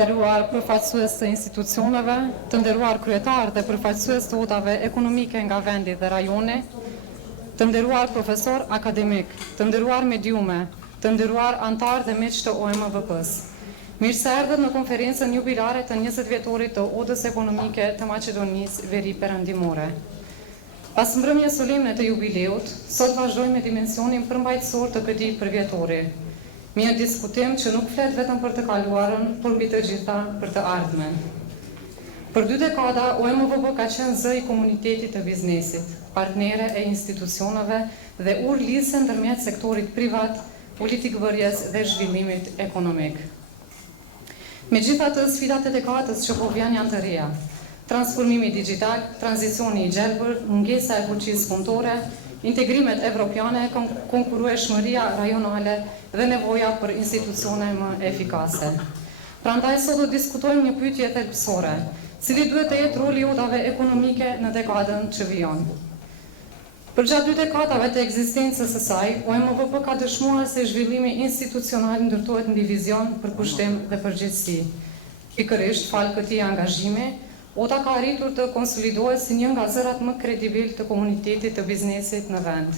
nderuar përfaqësues të institucioneve, të nderuar kryetarë dhe përfaqësues të udhave ekonomike nga vendi dhe rajoni, të nderuar profesor akademik, të nderuar mediume, të nderuar antar dhe miq të OMVP-s. Mirë se erdhët në konferencën jubilare të 20 vjetorit të Odës Ekonomike të Maqedonisë Veri Perëndimore. Pas mbrëmjes solemne të jubileut, sot vazhdojmë me dimensionin përmbajtësor të këtij përvjetori. Një diskutim që nuk flet vetëm për të kaluarën, por mbi të gjitha për të ardhmen. Për 2 dekada, OMVP ka qenë zë i komunitetit të biznesit, partnere e institucioneve dhe urlise ndërmjet sektorit privat, politikëbërjes dhe zhvillimit ekonomik. Megjithatë, sfidat e dekadës që po vijnë janë të reja. Transformimi digital, tranzicioni i gjelbër, mungesa e fuqisë punëtore, integrimet evropiane, konkurrueshmëria rajonale dhe nevoja për institucione më efikase. Prandaj sot do diskutojmë një pyetje thelbësore, cili duhet të jetë roli i udhave ekonomike në dekadën që vijon. Përgjatë 2 dekadave të ekzistencës së saj, OMVP ka dëshmuar se zhvillimi institucional ndërtohet në divizion për kushtim dhe përgjegjësi. Pikërisht fal këtij angazhimi, ODA ka arritur të konsolidohet si një nga zërat më kredibil të komunitetit të biznesit në vend.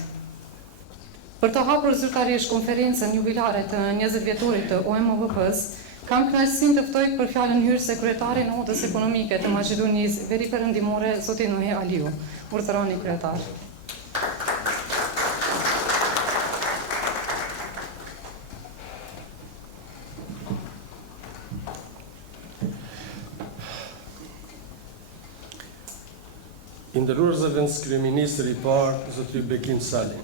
Për të hapur zyrtarisht konferencën jubilare të 20 vjetorit të OMVP-s, kam kënaqësinë të ftoj për fjalën hyrëse kryetarin e Odës Ekonomike të Maqedonisë Veri Perëndimore, zotin Nuhi Aliu. Urdhëroni kryetar. I nderuar zëvendës kryeministri i parë, zotri Bekim Sali,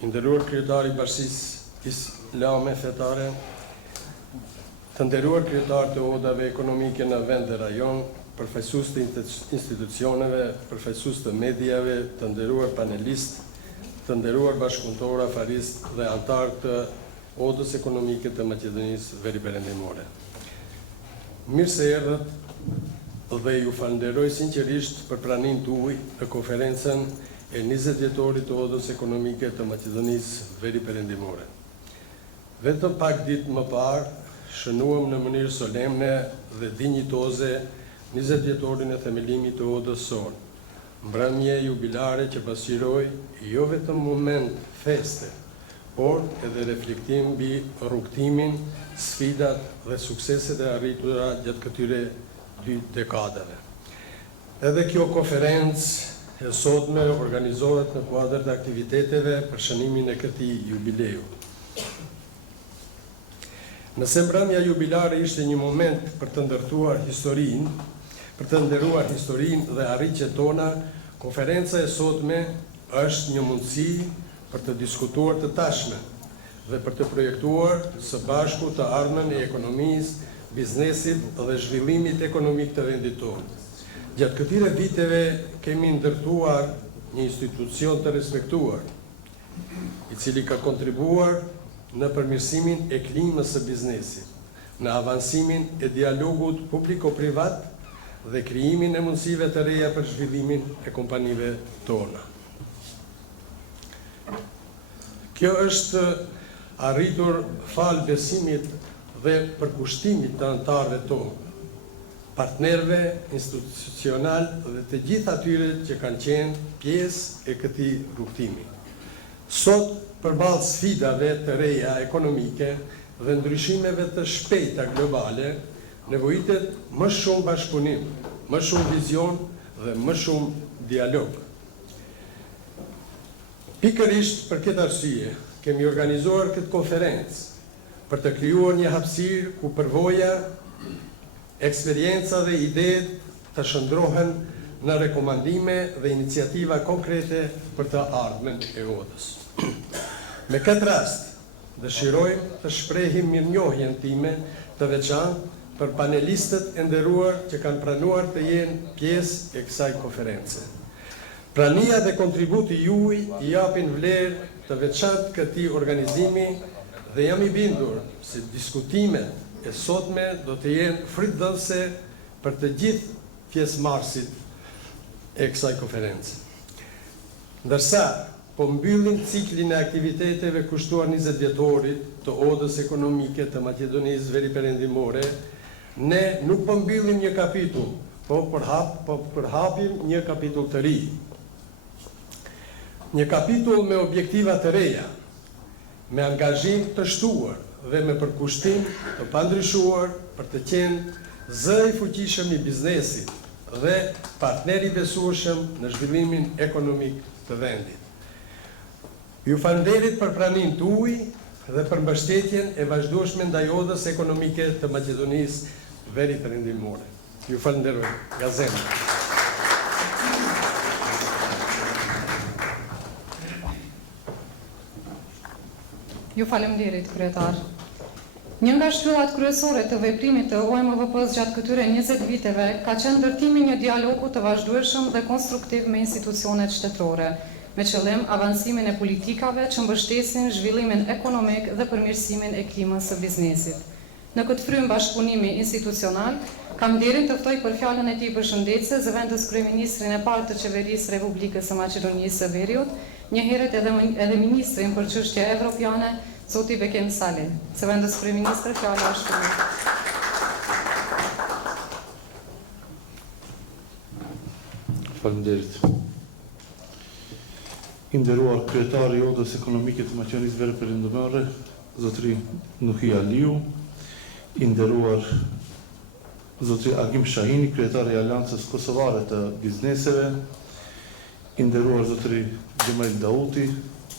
i nderuar kryetari i Bashkisë Islame Fetare, të nderuar kryetar të odave ekonomike në vend dhe rajon, përfaqësues të institucioneve, përfaqësues të mediave, të nderuar panelist, të nderuar bashkëpunëtor, afarist dhe antar të Odës Ekonomike të Maqedonisë Veri Perëndimore. Mirë se erdhët dhe ju falenderoj sinqerisht për praninë tuaj në konferencën e 20 vjetorit të Odës Ekonomike të Maqedonisë Veri Perëndimore. Vetëm pak ditë më parë, shënuam në mënyrë solemne dhe dinjitoze 20 vjetorin e themelimit të Odës sonë, mbrëmje jubilare që pasqyroi jo vetëm moment feste, por edhe reflektim mbi rrugtimin, sfidat dhe sukseset e arritura gjatë këtyre 2 dekadave. Edhe kjo konferencë e sotme organizohet në kuadër të aktiviteteve për shënimin e këtij jubileu. Nëse mbrëmja jubilare ishte një moment për të ndërtuar historinë, për të nderuar historinë dhe arritjet tona, konferenca e sotme është një mundësi për të diskutuar të tashmen dhe për të projektuar së bashku të ardhmen e ekonomisë, biznesit dhe zhvillimit ekonomik të vendit tonë. Gjatë këtyre viteve kemi ndërtuar një institucion të respektuar, i cili ka kontribuar në përmirësimin e klimës së biznesit, në avansimin e dialogut publiko-privat dhe krijimin e mundësive të reja për zhvillimin e kompanive tona. Kjo është arritur falë besimit dhe përkushtimit të antarëve tonë, partnerve institucional dhe të gjithë atyre që kanë qenë pjesë e këtij rrugtimi. Sot, përballë sfidave të reja ekonomike dhe ndryshimeve të shpejta globale, nevojitet më shumë bashkëpunim, më shumë vizion dhe më shumë dialog. Pikërisht për këtë arsye, kemi organizuar këtë konferencë për të krijuar një hapësirë ku përvoja, eksperienca dhe idetë të shndrohen në rekomandime dhe iniciativa konkrete për të ardhmen e Odës. Me këtë rast, dëshirojmë të shprehim mirënjohjen time të veçantë për panelistët e nderuar që kanë pranuar të jenë pjesë e kësaj konference. Prania dhe kontributi juaj i japin vlerë të veçantë këtij organizimi dhe jam i bindur se diskutimet e sotme do të jenë frytëdhënëse për të gjithë pjesëmarrësit e kësaj konference. Ndërsa po mbyllin ciklin e aktiviteteve kushtuar 20 vjetorit të Odës Ekonomike të Maqedonisë Veri Perëndimore, Ne nuk përmbyllim një kapitull, po përhapim një kapitull të ri. Një kapitull me objektiva të reja, me angazhim të shtuar dhe me përkushtim të pandryshuar për të qenë zë i fuqishëm i biznesit dhe partneri besueshëm në zhvillimin ekonomik të vendit. Ju falenderit për pranimin tuaj dhe për mbështetjen e vazhdueshme ndaj odës ekonomike të Maqedonisë Veriperëndimore. Ju falenderoj nga zemra. Ju falemnderit, kryetar. Një nga shtyllat kryesore të veprimit të OMVP-s gjatë këtyre 20 viteve ka qenë ndërtimi një dialogu të vazhdueshëm dhe konstruktiv me institucionet shtetërore, me qëllim avancimin e politikave që mbështesin zhvillimin ekonomik dhe përmirësimin e klimës së biznesit. Në këtë frym bashkëpunimi institucional, kam nderin të ftoj për fjalën e tij përshëndetëse zëvendës kryeministrin e parë të qeverisë Republikës së Maqedonisë së Veriut, njëherët edhe ministrin për çështje evropiane, zoti Bekim Sali. Zëvendës kryeministër, fjala është tuaj. Faleminderit. I nderuar kryetari i Odës Ekonomike të Maqedonisë Veriperëndimore, zotëri Nuhi Aliu, i nderuar zotëri Agim Shahini, kryetari i Aleancës Kosovare të Bizneseve, i nderuar zotëri Gjemail Dauti,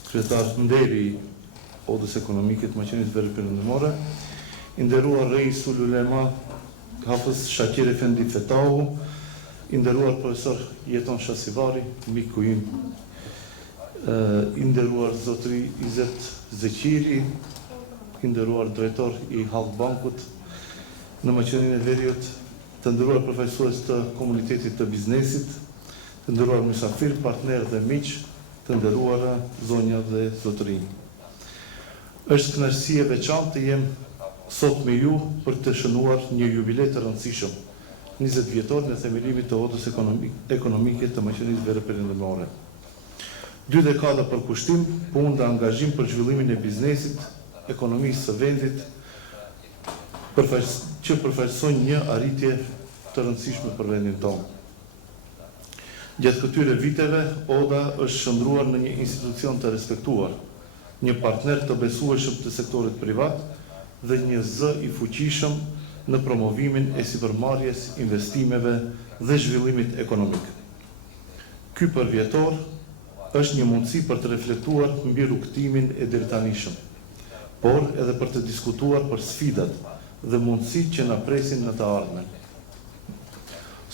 kryetar nderi i Odës Ekonomike të Maqedonisë Veriperëndimore, i nderuar Reisul Ulema Hafës Shakir Efendi Fetahu, i nderuar profesor Jeton Shasivari, miku im, i nderuar zotëri Izet Zeqiri, i nderuar drejtor i Halkbankut në Maqedoninë e Veriut, të nderuar përfaqësues të komunitetit të biznesit, të nderuar mysafir, partner dhe miq, të nderuara zonja dhe zotërinj. Është kënaqësi e veçantë të jem sot me ju për të shënuar një jubilej të rëndësishëm, 20 vjetor në themelimit të Odës Ekonomike të Maqedonisë Veriperëndimore. 2 dekada për kushtim, punë dhe angazhim për zhvillimin e biznesit, ekonomisë së vendit, që përfaqësojnë një arritje të rëndësishme për vendin tonë. Gjatë këtyre viteve, Oda është shndruar në një institucion të respektuar, një partner të besueshëm të sektorit privat dhe një zë i fuqishëm në promovimin e sipërmarrjes, investimeve dhe zhvillimit ekonomik. Ky përvjetor është një mundësi për të reflektuar mbi rrugtimin e deritanishëm, por edhe për të diskutuar për sfidat dhe mundësitë që na presin në të ardhmen.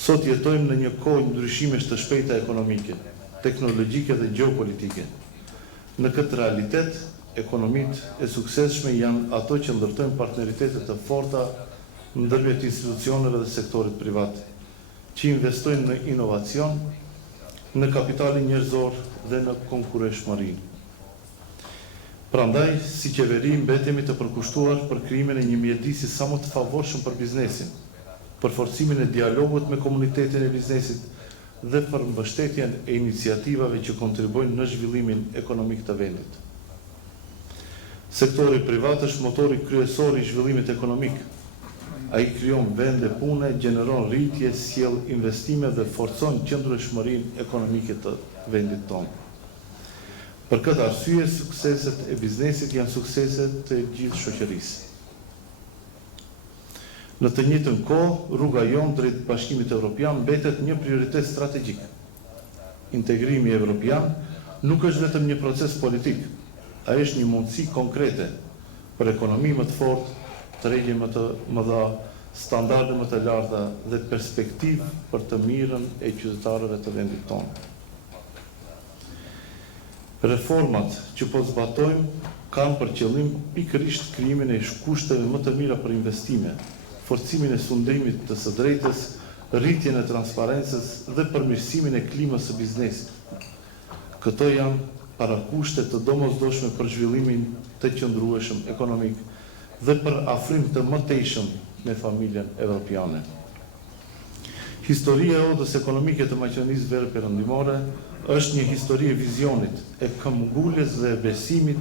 Sot jetojmë në një kohë ndryshimesh të shpejta ekonomike, teknologjike dhe gjeopolitike. Në këtë realitet, ekonomitë e suksesshme janë ato që ndërtojnë partneritete të forta ndërmjet institucioneve dhe sektorit privat, që investojnë në inovacion, në kapitalin njerëzor dhe në konkurrenshmërinë. Prandaj, si qeveri mbetemi të përkushtuar për krijimin e një mjedisi sa më të favorshëm për biznesin, për forcimin e dialogut me komunitetin e biznesit dhe për mbështetjen e iniciativave që kontribuojnë në zhvillimin ekonomik të vendit. Sektori privat është motori kryesor i zhvillimit ekonomik. Ai krijon vende pune, gjeneron rritje, sjell investime dhe forcon qëndrueshmërinë ekonomike të vendit tonë. Për këtë arsye, sukseset e biznesit janë sukseset të gjithë shoqërisë. Në të njëjtën kohë, rruga jonë drejt Bashkimit Evropian mbetet një prioritet strategjik. Integrimi evropian nuk është vetëm një proces politik, ai është një mundësi konkrete për ekonomi më të fortë, tregje më të mëdha, standarde më të larta dhe perspektivë për të mirën e qytetarëve të vendit tonë. Reformat që po zbatojmë kanë për qëllim pikërisht krijimin e kushteve më të mira për investime, forcimin e sundrimit të së drejtës, rritjen e transparencës dhe përmirësimin e klimës së biznesit. Këto janë parakushte të domosdoshme për zhvillimin të qëndrueshëm ekonomik dhe për afrim të mëtejshëm me familjen evropiane. Historia e Odës Ekonomike të Maqedonisë Veriperëndimore është një histori e vizionit, e këmbguljes dhe besimit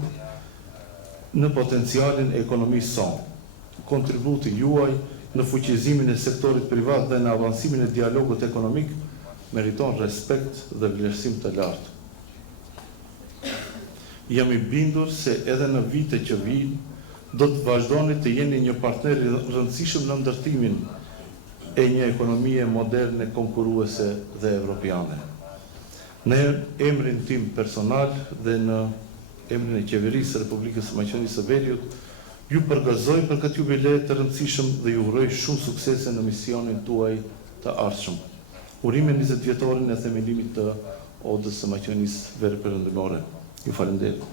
në potencialin e ekonomisë sonë. Kontributi juaj në fuqizimin e sektorit privat dhe në avancimin e dialogut ekonomik meriton respekt dhe vlerësim të lartë. Jam i bindur se edhe në vite që vijnë do të vazhdoni të jeni një partner i rëndësishëm në ndërtimin e një ekonomie moderne, konkurruese dhe evropiane. Në emrin tim personal dhe në emrin e qeverisë së Republikës së Maqedonisë së Veriut, ju përgëzoj për këtë jubilej të rëndësishëm dhe ju uroj shumë suksese në misionin tuaj të ardhshëm. Urime 20 vjetorin e themelimit të Odës së Maqedonisë Veriperëndimore. Ju falenderoj.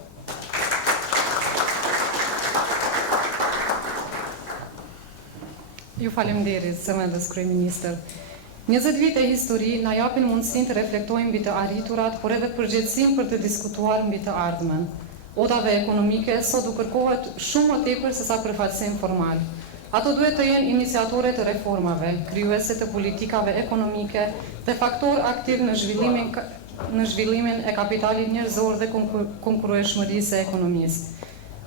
Ju falemnderit, zëvendës kryeministër. 20 vite histori na japin mundësinë të reflektojmë mbi të arriturat, por edhe përgjegjësinë për të diskutuar mbi të ardhmen. Odave ekonomike sot u kërkohet shumë më tepër se sa përfaqësim formal. Ato duhet të jenë iniciatore të reformave, krijuese të politikave ekonomike dhe faktor aktiv në zhvillimin e kapitalit njerëzor dhe konkurrueshmërisë së ekonomisë.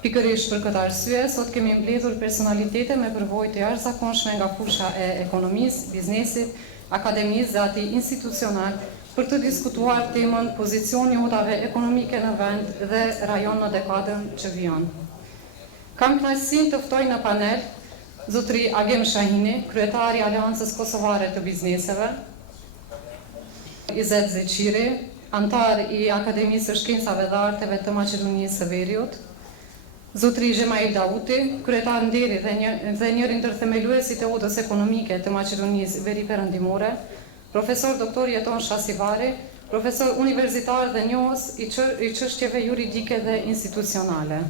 Pikërisht për këtë arsye, sot kemi mbledhur personalitete me përvojë të jashtëzakonshme nga fusha e ekonomisë, biznesit, akademisë dhe atij institucional për të diskutuar temën pozicioni i odave ekonomike në vend dhe rajon në dekadën që vijon. Kam kënaqësinë të ftoj në panel zotri Agem Shahini, kryetari i Aleancës Kosovare të Bizneseve, Izet Zeqiri, antar i Akademisë së Shkencave dhe Arteve të Maqedonisë së Veriut, zotri Gjemail Dauti, kryetar nderi dhe njëri ndër themeluesit e Odës ekonomike të Maqedonisë Veriperëndimore, profesor doktor Jeton Shasivari, profesor universitar dhe njohës i çështjeve juridike dhe institucionale.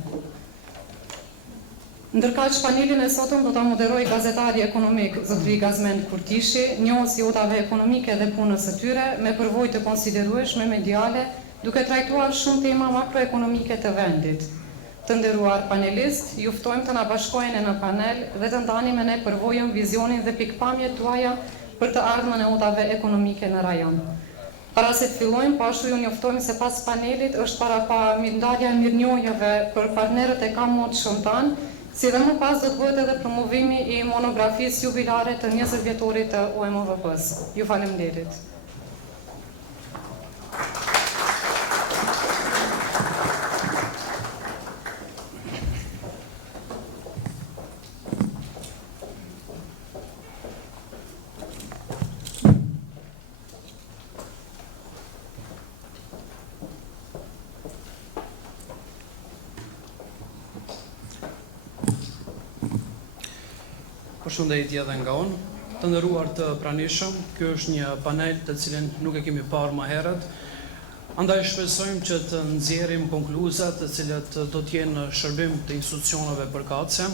Ndërkaq panelin e sotëm do ta moderoj gazetari ekonomik zotri Gazmend Kurtishi, njohës i odave ekonomike dhe punës së tyre, me përvojë të konsiderueshme mediale, duke trajtuar shumë tema makroekonomike të vendit. Të nderuar panelist, ju ftojmë të na bashkoheni në panel dhe të ndani me ne përvojën, vizionin dhe pikpamjet tuaja për të ardhmen e odave ekonomike në rajon. Para se të fillojmë, ashtu ju njoftojmë se pas panelit është ndalja e mirënjohjeve për partnerët e Kamot Shëmtan, si dhe më pas do të bëhet edhe promovimi i monografisë jubilare të 20 vjetorit të OMVP-s. Ju falemnderit. Përshëndetje edhe nga unë, të nderuar të pranishëm, ky është një panel të cilin nuk e kemi parë më herët, andaj shpresojmë që të nxjerrim konkluzat të cilat do të jenë në shërbim të institucioneve përkatëse.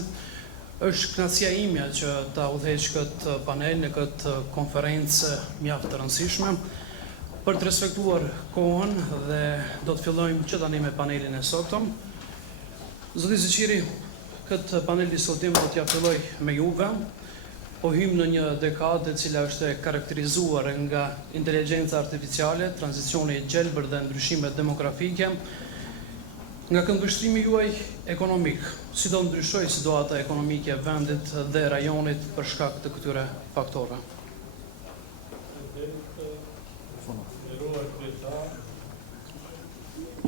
Është kënaqësia ime që ta udhëheq këtë panel në këtë konferencë mjaft të rëndësishme për të respektuar kohën dhe do të fillojmë që tani me panelin e sotëm. Zoti Zeqiri, këtë panel diskutim do t'ja filloj me juve, po hym në një dekadë e cila është e karakterizuar nga inteligjenca artificiale, tranzicioni i gjelbër dhe ndryshimet demografike, nga këndvështrimi juaj ekonomik, si do ndryshoj situata ekonomike e vendit dhe rajonit për shkak të këtyre faktorëve.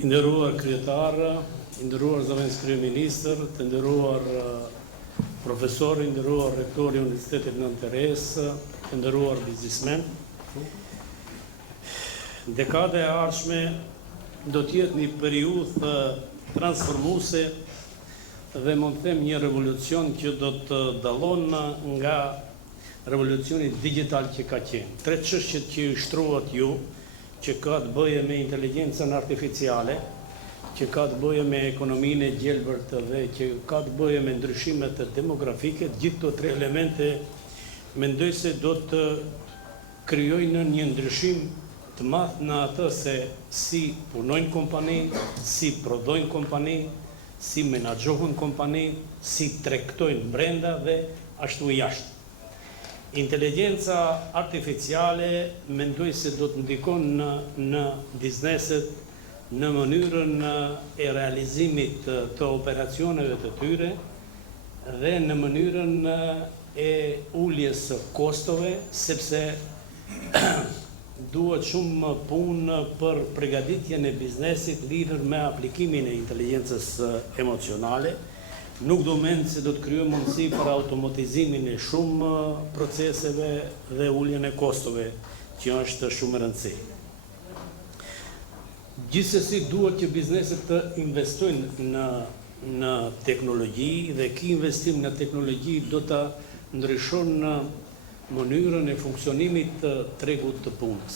I nderuar kryetar, i nderuar zëvendës kryeministër, të nderuar profesor, i nderuar rektori i Universitetit Nën Terezë, të nderuar biznesmen. Dekada e ardhshme do të jetë një periudhë transformuese dhe mund të them një revolucion që do të dallon nga revolucioni digital që ka qenë. Tre çështjet që ju shtruat ju, që ka të bëje me inteligjencën artificiale, që ka të bëje me ekonominë e gjelbërt dhe që ka të bëje me ndryshimet demografike, gjithë këto tre elemente mendoj se do të krijojnë një ndryshim të madh në atë se si punojnë kompani, si prodhojnë kompani, si menaxhohen kompani, si tregtojnë brenda dhe ashtu jashtë. Inteligjenca artificiale mendoj se do të ndikon në bizneset në mënyrën e realizimit të operacioneve të tyre dhe në mënyrën e uljes së kostove, sepse duhet shumë punë për përgatitjen e biznesit lidhur me aplikimin e inteligjencës emocionale. Nuk do mend se do të krijojë mundësi për automatizimin e shumë proceseve dhe uljen e kostove, që është shumë e rëndësishme. Gjithsesi duhet që bizneset të investojnë në teknologji dhe ky investim në teknologji do ta ndryshon në mënyrën e funksionimit të tregut të punës.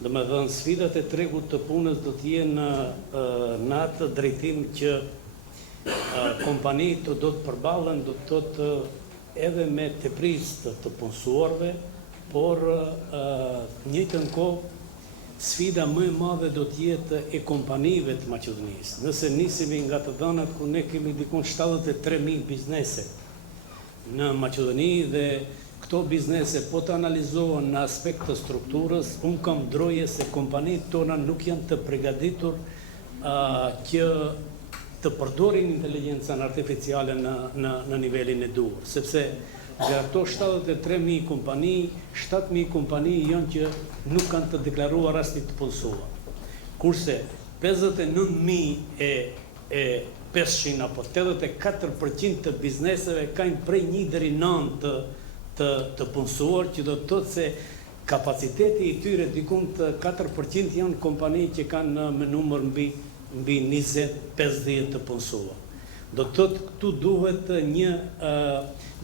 Domethënë sfidat e tregut të punës do të jenë në atë drejtim që kompanitë do të përballen, do të thotë edhe me teprisë të punësuarve, por në njëjtën kohë sfida më e madhe do të jetë e kompanive të Maqedonisë. Nëse nisemi nga të dhënat ku ne kemi dikon 73.000 biznese në Maqedoni dhe këto biznese po të analizohen në aspekt të strukturës, unë kam droje se kompanitë tona nuk janë të përgatitur që të përdorin inteligjencën artificiale në nivelin e duhur, sepse dhe ato 73.000 kompani, 7.000 kompani janë që nuk kanë të deklaruar rastit të punësuar. Kurse 59.500 apo 84% të bizneseve kanë prej 1 deri 9 të punësuar, që do të thotë se kapaciteti i tyre dikun të 4% janë kompani që kanë me numër mbi 20-50 të punësuar. Do të thotë këtu duhet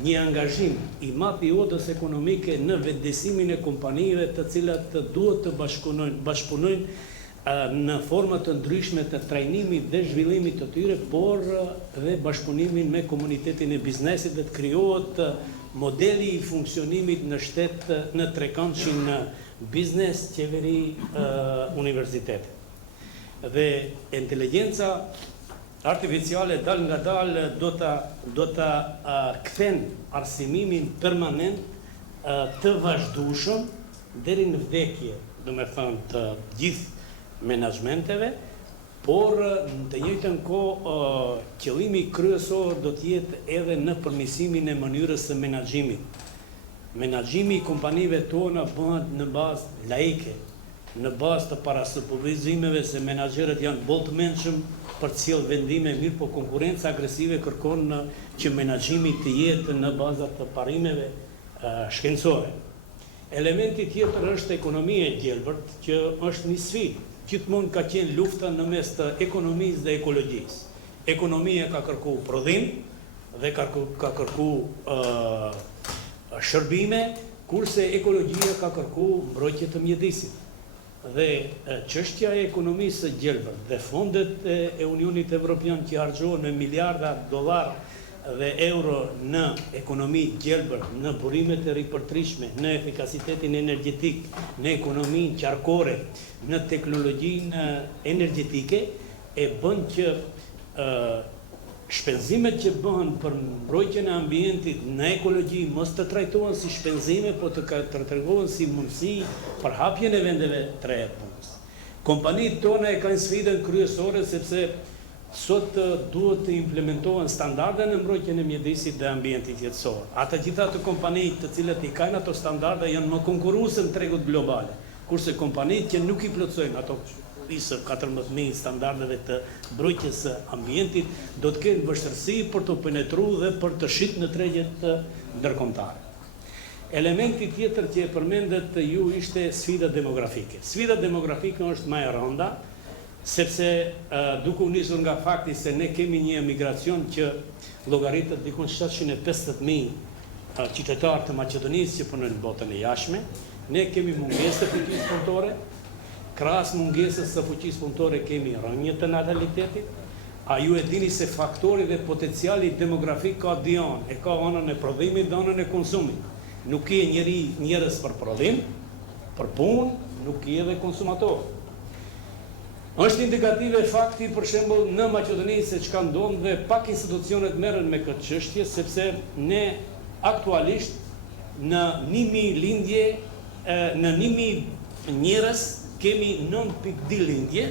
një angazhim i madh i odës ekonomike në vendesimin e kompanive të cilat duhet të bashkëpunojnë në forma të ndryshme të trajnimit dhe zhvillimit të tyre, por dhe bashkëpunimin me komunitetin e biznesit dhe të krijohet modeli i funksionimit në shtet në trekantshin biznes, qeveri, universitete. Dhe inteligjenca artificiale dal nga dal do ta kthen arsimimin permanent të vazhdueshëm deri në vdekje, domethënë të gjithë menaxhmenteve, por në të njëjtën kohë qëllimi kryesor do të jetë edhe në përmirësimin e mënyrës së menaxhimit. Menaxhimi i kompanive tona bëhet në bazë laike, në bazë të parasupozimeve se menaxherët janë boll të mençëm për të sjellë vendime mirë, po konkurrenca agresive kërkon që menaxhimi të jetë në baza të parimeve shkencore. Elementi tjetër është ekonomia e gjelbërt, që është një sfidë. Gjithmonë ka qenë lufta në mes të ekonomisë dhe ekologjisë. Ekonomia ka kërku prodhim dhe ka kërku shërbime, kurse ekologjia ka kërku mbrojtje të mjedisit. Dhe çështja e ekonomisë së gjelbërt dhe fondet e Unionit Evropian që harxhohen me miliarda dollar dhe euro në ekonomi gjelbërt, në burimet e ripërtrishme, në efikasitetin energjetik, në ekonominë qarkore, në teknologjinë energjetike, e bën që shpenzimet që bëhen për mbrojtjen e ambientit në ekologji mos të trajtohen si shpenzime, por të trajtohen si mundësi për hapjen e vendeve të reja punës. Kompanitë tona e kanë sfidën kryesore sepse sot duhet të implementohen standarde në mbrojtjen e mjedisit dhe ambientit jetësor. Ata gjitha të kompanitë të cilët i kanë ato standarde janë më konkurruese në tregut globale, kurse kompanitë që nuk i plotësojnë ato 14.000 standardeve të mbrojtjes së ambientit do të kenë vështirësi për të penetruar dhe për të shitur në tregjet ndërkombëtare. Elementi tjetër që e përmendet ju ishte sfida demografike. Sfida demografike është më e rënda, sepse duke u nisur nga fakti se ne kemi një emigracion që llogaritet dikon 750.000 qytetarë të Maqedonisë që punojnë në botën e jashtme, ne kemi mungesë të fuqisë punëtore, krahas mungesës së fuqisë punëtore kemi rënje të natalitetit. A ju e dini se faktori dhe potenciali demografik ka dy anë, e ka anën e prodhimit dhe anën e konsumit. Nuk je njerëz për prodhim, për punë, nuk je edhe konsumator. Është indikative fakti, për shembull, në Maqedoni se çka ndodh dhe pak institucionet merren me këtë çështje, sepse ne aktualisht në 1.000 lindje, në 1.000 njerëz kemi 9.2 lindje,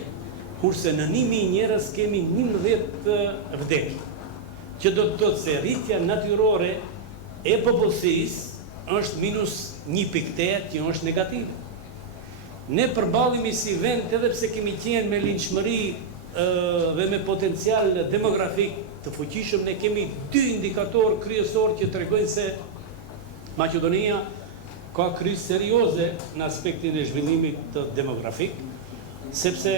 kurse në 1.000 njerëz kemi 11 vdekje. që do të thotë se rritja natyrore e popullsisë është minus 1.8, që është negative. Ne përballemi si vend, edhe pse kemi qenë me linçmëri dhe me potencial demografik të fuqishëm, ne kemi 2 indikatorë kryesorë që tregojnë se Maqedonia ka krizë serioze në aspektin e zhvillimit demografik, sepse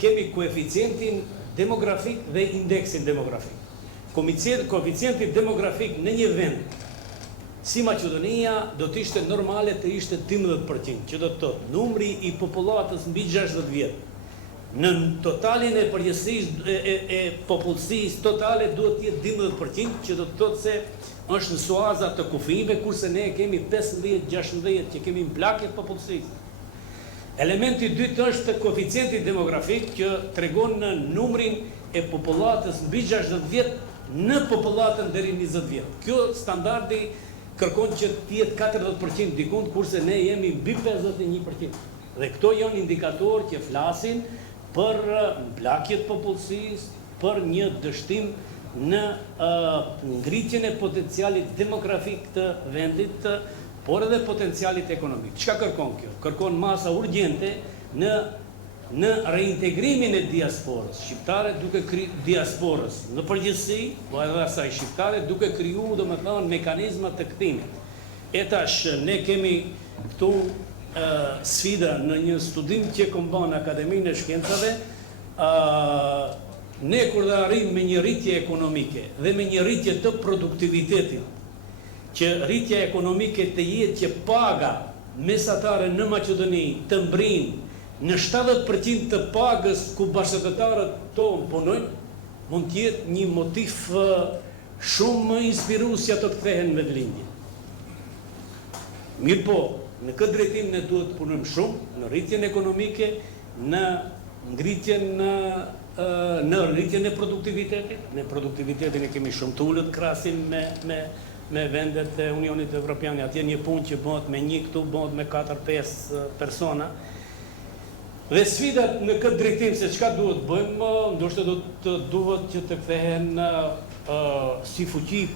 kemi koeficientin demografik dhe indeksin demografik. Koeficienti demografik në një vend si Maqedonia do të ishte normale të ishte 12%, që do të thotë numri i popullatës mbi 60 vjet. Në totalin e përgjithësisë e popullsisë totale duhet të jetë 12%, që do të thotë se është në suaza të kufive, kurse ne kemi 15-16 që kemi në plakjet popullsisë. Elementi i dytë është koeficienti demografik që tregon në numrin e popullatës mbi 60 vjet në popullatën deri 20 vjet. Kjo standardi kërkon që të jetë 40% dikund, kurse ne jemi mbi 51%. Dhe këto janë indikatorë që flasin për mblakjet popullsisë, për një dështim në ngritjen e potencialit demografik të vendit, por edhe potencialit ekonomik. Çka kërkon kjo? Kërkon masa urgjente në reintegrimin e diasporës shqiptare, duke diasporës në përgjithësi, po edhe asaj shqiptare, duke kriju, domethënë, mekanizma të kthimit. E tash ne kemi këtu sfida në një studim që komban Akademinë e Shkencave, ne kur dhe arrim me një rritje ekonomike dhe me një rritje të produktivitetit, që rritja ekonomike të jetë që paga mesatare në Maqedoni të mbrin në 70% të pagës ku bashkëtarët tonë punojnë, mund të jetë një motiv shumë inspirues që ato të kthehen me vendlindje. Mirë po, në këtë drejtim ne duhet të punojmë shumë në rritjen ekonomike, në ngritjen në rritjen e produktivitetit. Ne produktivitetin e kemi shumë të ulët krahasim me vendet e Unionit Evropian. Atje një punë që bëhet me 1, këtu bëhet me 4-5 persona. Dhe sfidat në këtë drejtim se çka duhet bëjmë, ndoshta duhet që të kthehen si fuqi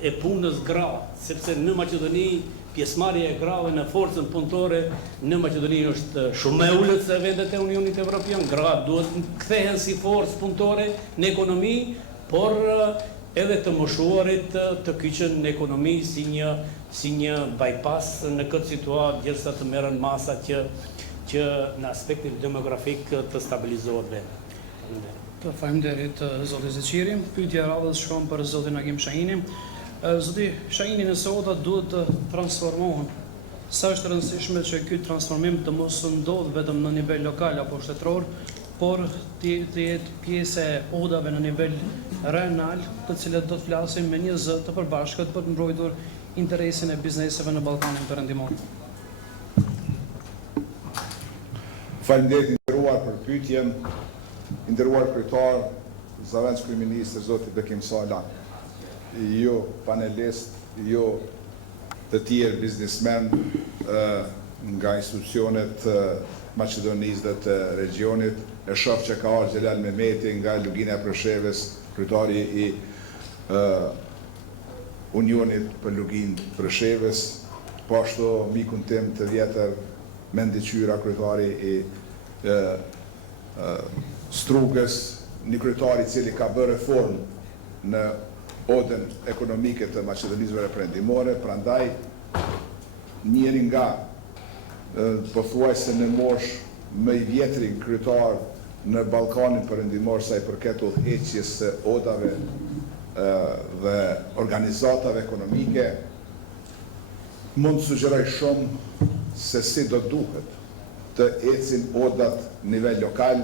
e punës gra, sepse në Maqedoni pjesëmarrja e grave në forcën punëtore në Maqedoni është shumë e ulët se vendet e Unionit Evropian. Gratë duhet kthehen si forcë punëtore në ekonomi, por edhe të moshuarit të kyçen në ekonomi si një bypass në këtë situatë, gjithsesi të merren masa që në aspektin demografik të stabilizohet vendi. Faleminderit zoti Zeqiri. Pyetja e radhës shkon për zotin Agim Shahini. Zoti Shahini, nëse ODA duhet të transformohen, sa është rëndësishme që ky transformim të mos ndodh vetëm në nivel lokal apo shtetëror, por të jetë pjesë e ODA-ve në nivel rajonal, të cilët do të flasin me një zë të përbashkët për të mbrojtur interesin e bizneseve në Ballkanin Perëndimor. Faleminderit nderuar për pyetjen, nderuar kryetar, zëvendës kryeministër zoti Bekim Sala, jo panelist, jo të tjerë biznesmen nga institucionet Maqedonisë dhe të regionit, e shoh që ka ardhur Xhelal Mehmeti nga Lugina e Preshevës, kryetari i Unionit për Luginë Preshevës, po ashtu mikun tim të vjetër Mendi Qyra, kryetari i Strugës, një kryetari i cili ka bërë reformë në odën ekonomike të Maqedonisë Perëndimore, prandaj njëri nga pothuajse në moshë më i vjetrin kryetar në Ballkanin Perëndimor sa i përket udhëheqjes së odave dhe organizatave ekonomike, mund të sugjeroj shumë se si do duhet të ecin odat nivel lokal,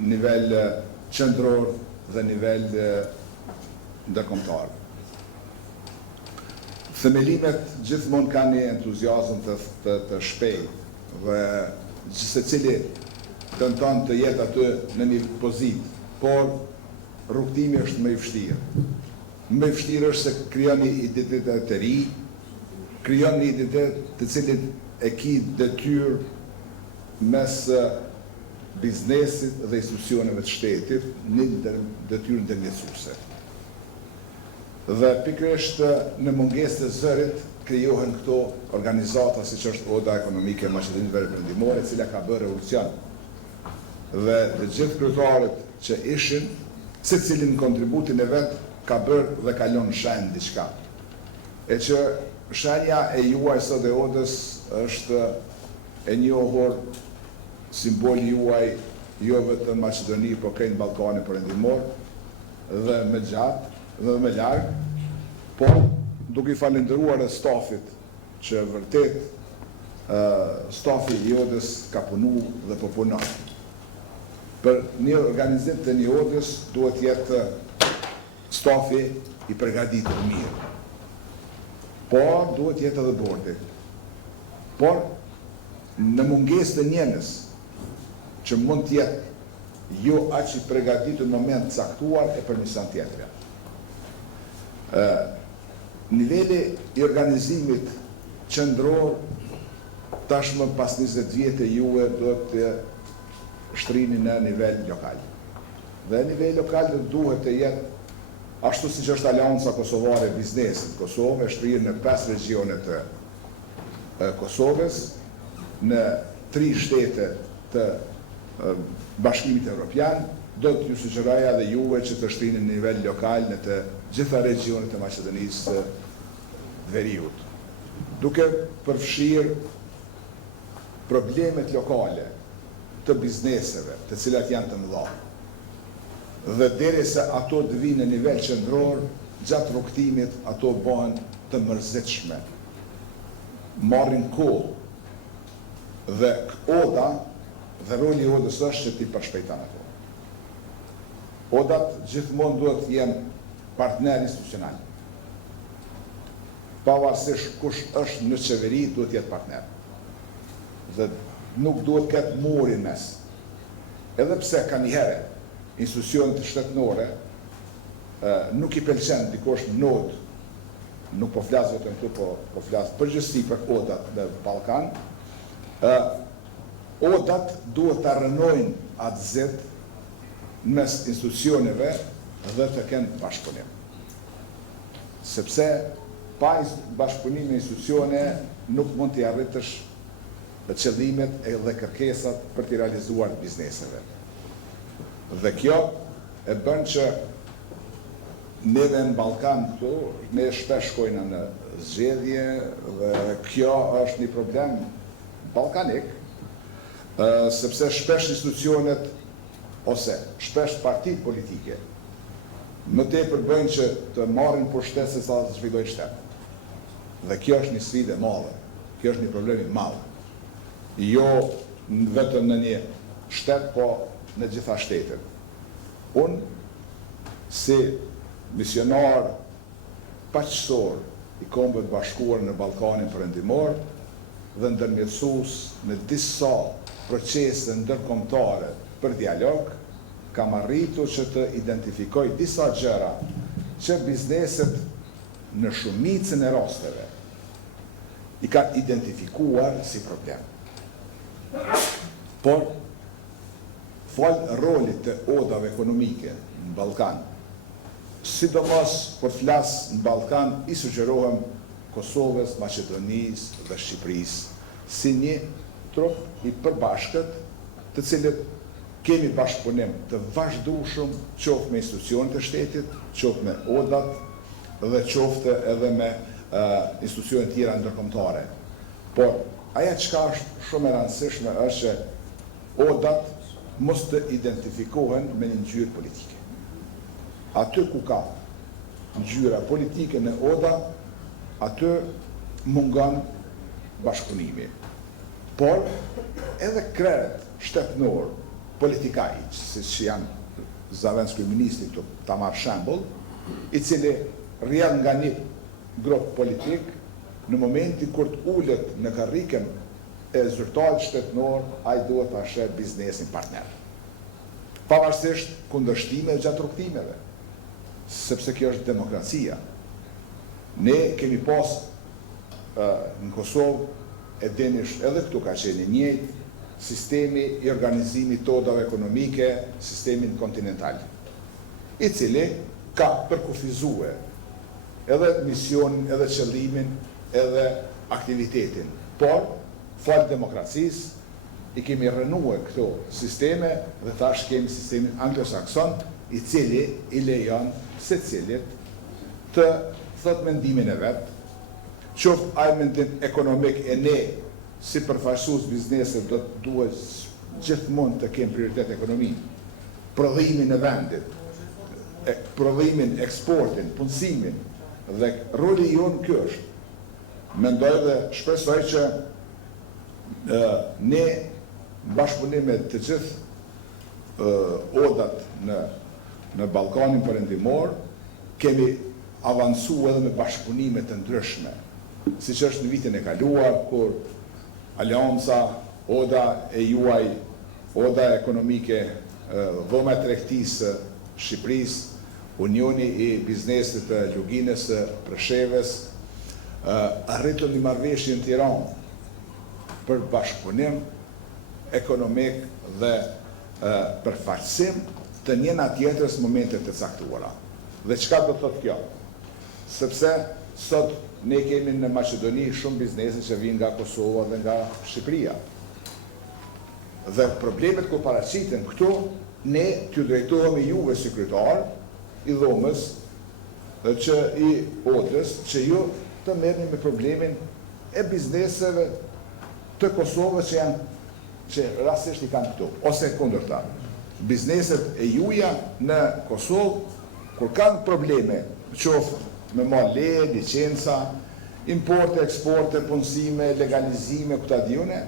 nivel qendror dhe nivel ndërkombëtar. Themelimet gjithmonë kanë një entuziazëm të shpejtë dhe secili tenton të jetë aty në një pozitë, por rrugtimi është më i vështirë. Më i vështirë është se krijon një identitet të ri, krijon një identitet të cilin e ki detyrë mes biznesit dhe institucioneve të shtetit, një detyrë ndërmjetësuese. Dhe pikërisht në mungesë të zërit krijohen këto organizata siç është Oda Ekonomike e Maqedonisë Perëndimore, e cila ka bërë revolucion. Dhe të gjithë kryetarët që ishin, secilin kontributin e vet ka bërë dhe ka lënë shenjë diçka. E që shenja e juaj sot e Odës është e njohur, simboli juaj jo vetëm në Maqedoni, por krejt në Ballkanin Perëndimor dhe më gjatë dhe më larg, por duke i falendëruar e stafit që vërtet stafi i Odës ka punu dhe po punon. Për një organizim të një Odës duhet jetë stafi i përgatitur mirë. Por duhet jetë edhe bordi. Por në mungesë të njenës që mund të jetë jo aq i përgatitur në moment caktuar e përmirëson tjetër. Niveli i organizimit qendror tashmë pas 20 vjetë juve do të shtrini në nivel lokal. Dhe nivel lokal duhet të jetë ashtu siç është Aleanca Kosovare e Biznesit. Kosovë shtrihet në 5 regjione të Kosovës, në 3 shtete të Bashkimit Evropian, do të ju sugjeroja dhe juve që të shtrini në nivel lokal në të gjitha regionet e Maqedonisë së Veriut, duke përfshirë problemet lokale të bizneseve, të cilat janë të mëdha. Dhe derisa ato të vinë në nivel qendror, gjatë rrugtimit ato bëhen të mërzitshme. Marrin kohë dhe Oda dhe roli i Odës është që ti përshpejton ato. Odat gjithmonë duhet të jenë partner institucional. Pavarësisht kush është në qeveri, duhet jetë partner. Dhe nuk duhet këtë muri mes. Edhe pse ka njëherë institucionet shtetënore nuk i pëlqen dikosh nod, nuk po flas vetëm këtu, po flas përgjithësi për Odat në Ballkan. Odat duhet të rënojnë atë zet mes institucioneve dhe të kenë bashkëpunim. Sepse pa bashkëpunim me institucione nuk mund të arritësh qëllimet dhe kërkesat për të realizuar bizneseve. Dhe kjo e bën që neve në Ballkan këtu, ne shpesh shkojna në zgjedhje dhe kjo është një problem ballkanik, sepse shpesh institucionet ose shpesh partit politike më tepër bëjnë që të marrin pushtet se sa të zhvillojnë shtet. Dhe kjo është një sfidë e madhe, kjo është një problem i madh. Jo vetëm në një shtet, po në gjitha shtetet. Unë, si misionar paqësor i Kombëve të Bashkuara në Ballkanin Perëndimor dhe ndërmjetësues në disa procese ndërkombëtare për dialog, kam arritur që të identifikoj disa gjëra që bizneset në shumicën e rasteve i kanë identifikuar si problem. Por, falë rolit të odave ekonomike në Ballkan, sidomos për flas në Ballkan, i sugjerohem Kosovës, Maqedonisë dhe Shqipërisë si një trup i përbashkët, të cilët kemi bashkëpunim të vazhdueshëm qoftë me institucionet e shtetit, qoftë me odat dhe qoftë edhe me institucione tjera ndërkombëtare. Por ajo çka është shumë e rëndësishme është që odat mos të identifikohen me një ngjyrë politike. Aty ku ka ngjyra politike në oda, aty mungon bashkëpunimi. Por edhe krerët shtetënor politikajq, si që janë Zavendës kryeministri këtu, ta marrë shembull, i cili rrjedh nga një grup politik në momentin kur të ulet në karrikën e zyrtarit shtetënor, ai duhet ta sheh biznesin partner. Pavarësisht kundërshtimeve gjatë rrugtimeve, sepse kjo është demokracia. Ne kemi pas në Kosovë, e dinish edhe këtu ka qenë njëjtë, sistemi i organizimit të odave ekonomike, sistemin kontinental, i cili ka përkufizue edhe misionin, edhe qëllimin, edhe aktivitetin. Por, falë demokracisë, i kemi rënue këto sisteme dhe tash kemi sistemin anglosakson, i cili i lejon se cilit të thot mendimin e vetë, qoftë ai mendim ekonomik e ne si përfaqësues biznesit do të duhet gjithmonë të kemë prioritet ekonominë, prodhimin e vendit, prodhimin, eksportin, punësimin, dhe roli jonë kjo është. Mendoj dhe shpresoj që ne bashkëpunime të gjithë odat në Ballkanin Perëndimor kemi avancu edhe me bashkëpunime të ndryshme, siç është në vitin e kaluar, kur Alianca, oda e juaj, oda ekonomike, dhoma e tregtisë Shqipërisë, Unioni i biznesit të Luginës, Preshevës, arritën një marrëveshje në Tiranë për bashkëpunim ekonomik dhe përfaqësim të njëna tjetrës momentet të caktuara. Dhe çka do të thotë kjo? Sepse sot ne kemi në Maqedoni shumë biznese që vinë nga Kosova dhe nga Shqipëria. Dhe problemet ku paraqiten këtu, ne t'ju drejtohemi juve si kryetar i dhomës dhe që i odrës, që ju të merrni me problemin e bizneseve të Kosovës që rastisht i kanë këtu, ose kundërta. Bizneset e juja në Kosovë, kur kanë probleme, qoftë me marrë leje, licenca, importe, eksporte, punësime, legalizime, këta diune,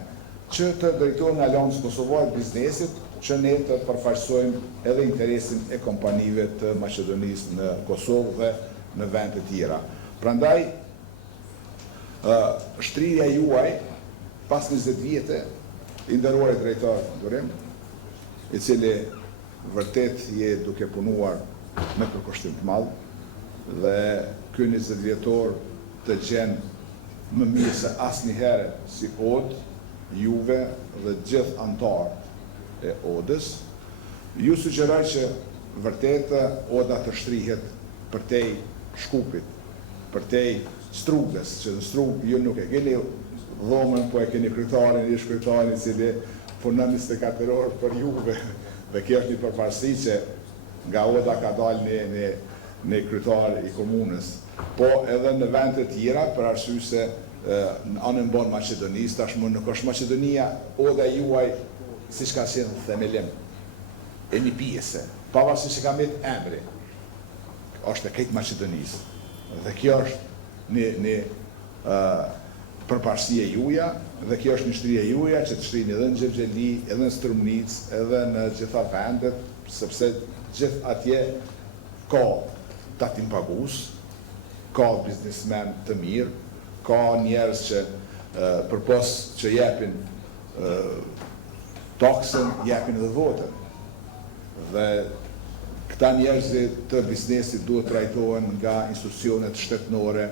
që të drejtohen nga Aliancë Kosovare biznesit, që ne të përfaqësojmë edhe interesin e kompanive të Maqedonisë në Kosovë dhe në vende të tjera. Prandaj, shtrirja juaj, pas 20 vjetë, i nderuari drejtor Durim, i cili vërtet je duke punuar me përkushtim të madh, dhe ky 20 vjetor të gjenë më mirë se asnjëherë si Odë, juve dhe gjithë antarë e Odës, ju sugjeroj që vërtet Oda të shtrihet përtej Shkupit, përtej Strugës, që në Strugë ju nuk e keni dhomën, po e keni kryetarin, ish kryetarin i cili punon 24 orë për juve, dhe kjo është një përparësi që nga Oda ka dalë në kryetar i komunës, po edhe në vende të tjera, për arsye se në anën bon Maqedonisë, tashmë nuk është Maqedonia, Oda juaj, si që ka qenë themelim, e një pjesë, pavarësisht që ka met emri, është e këtë Maqedonisë. Dhe kjo është një përparësi e juja, dhe kjo është një shtrirje e juja që të shtrini edhe në Xhevxheli, edhe në Strumnic, edhe në gjitha vendet, sepse gjithë atje ka tatim pagus, ka biznesmen të mirë, ka njerëz që përpos që jepin taksën, jepin edhe votën. Dhe këta njerëzit të biznesit duhet trajtohen nga institucionet shtetënore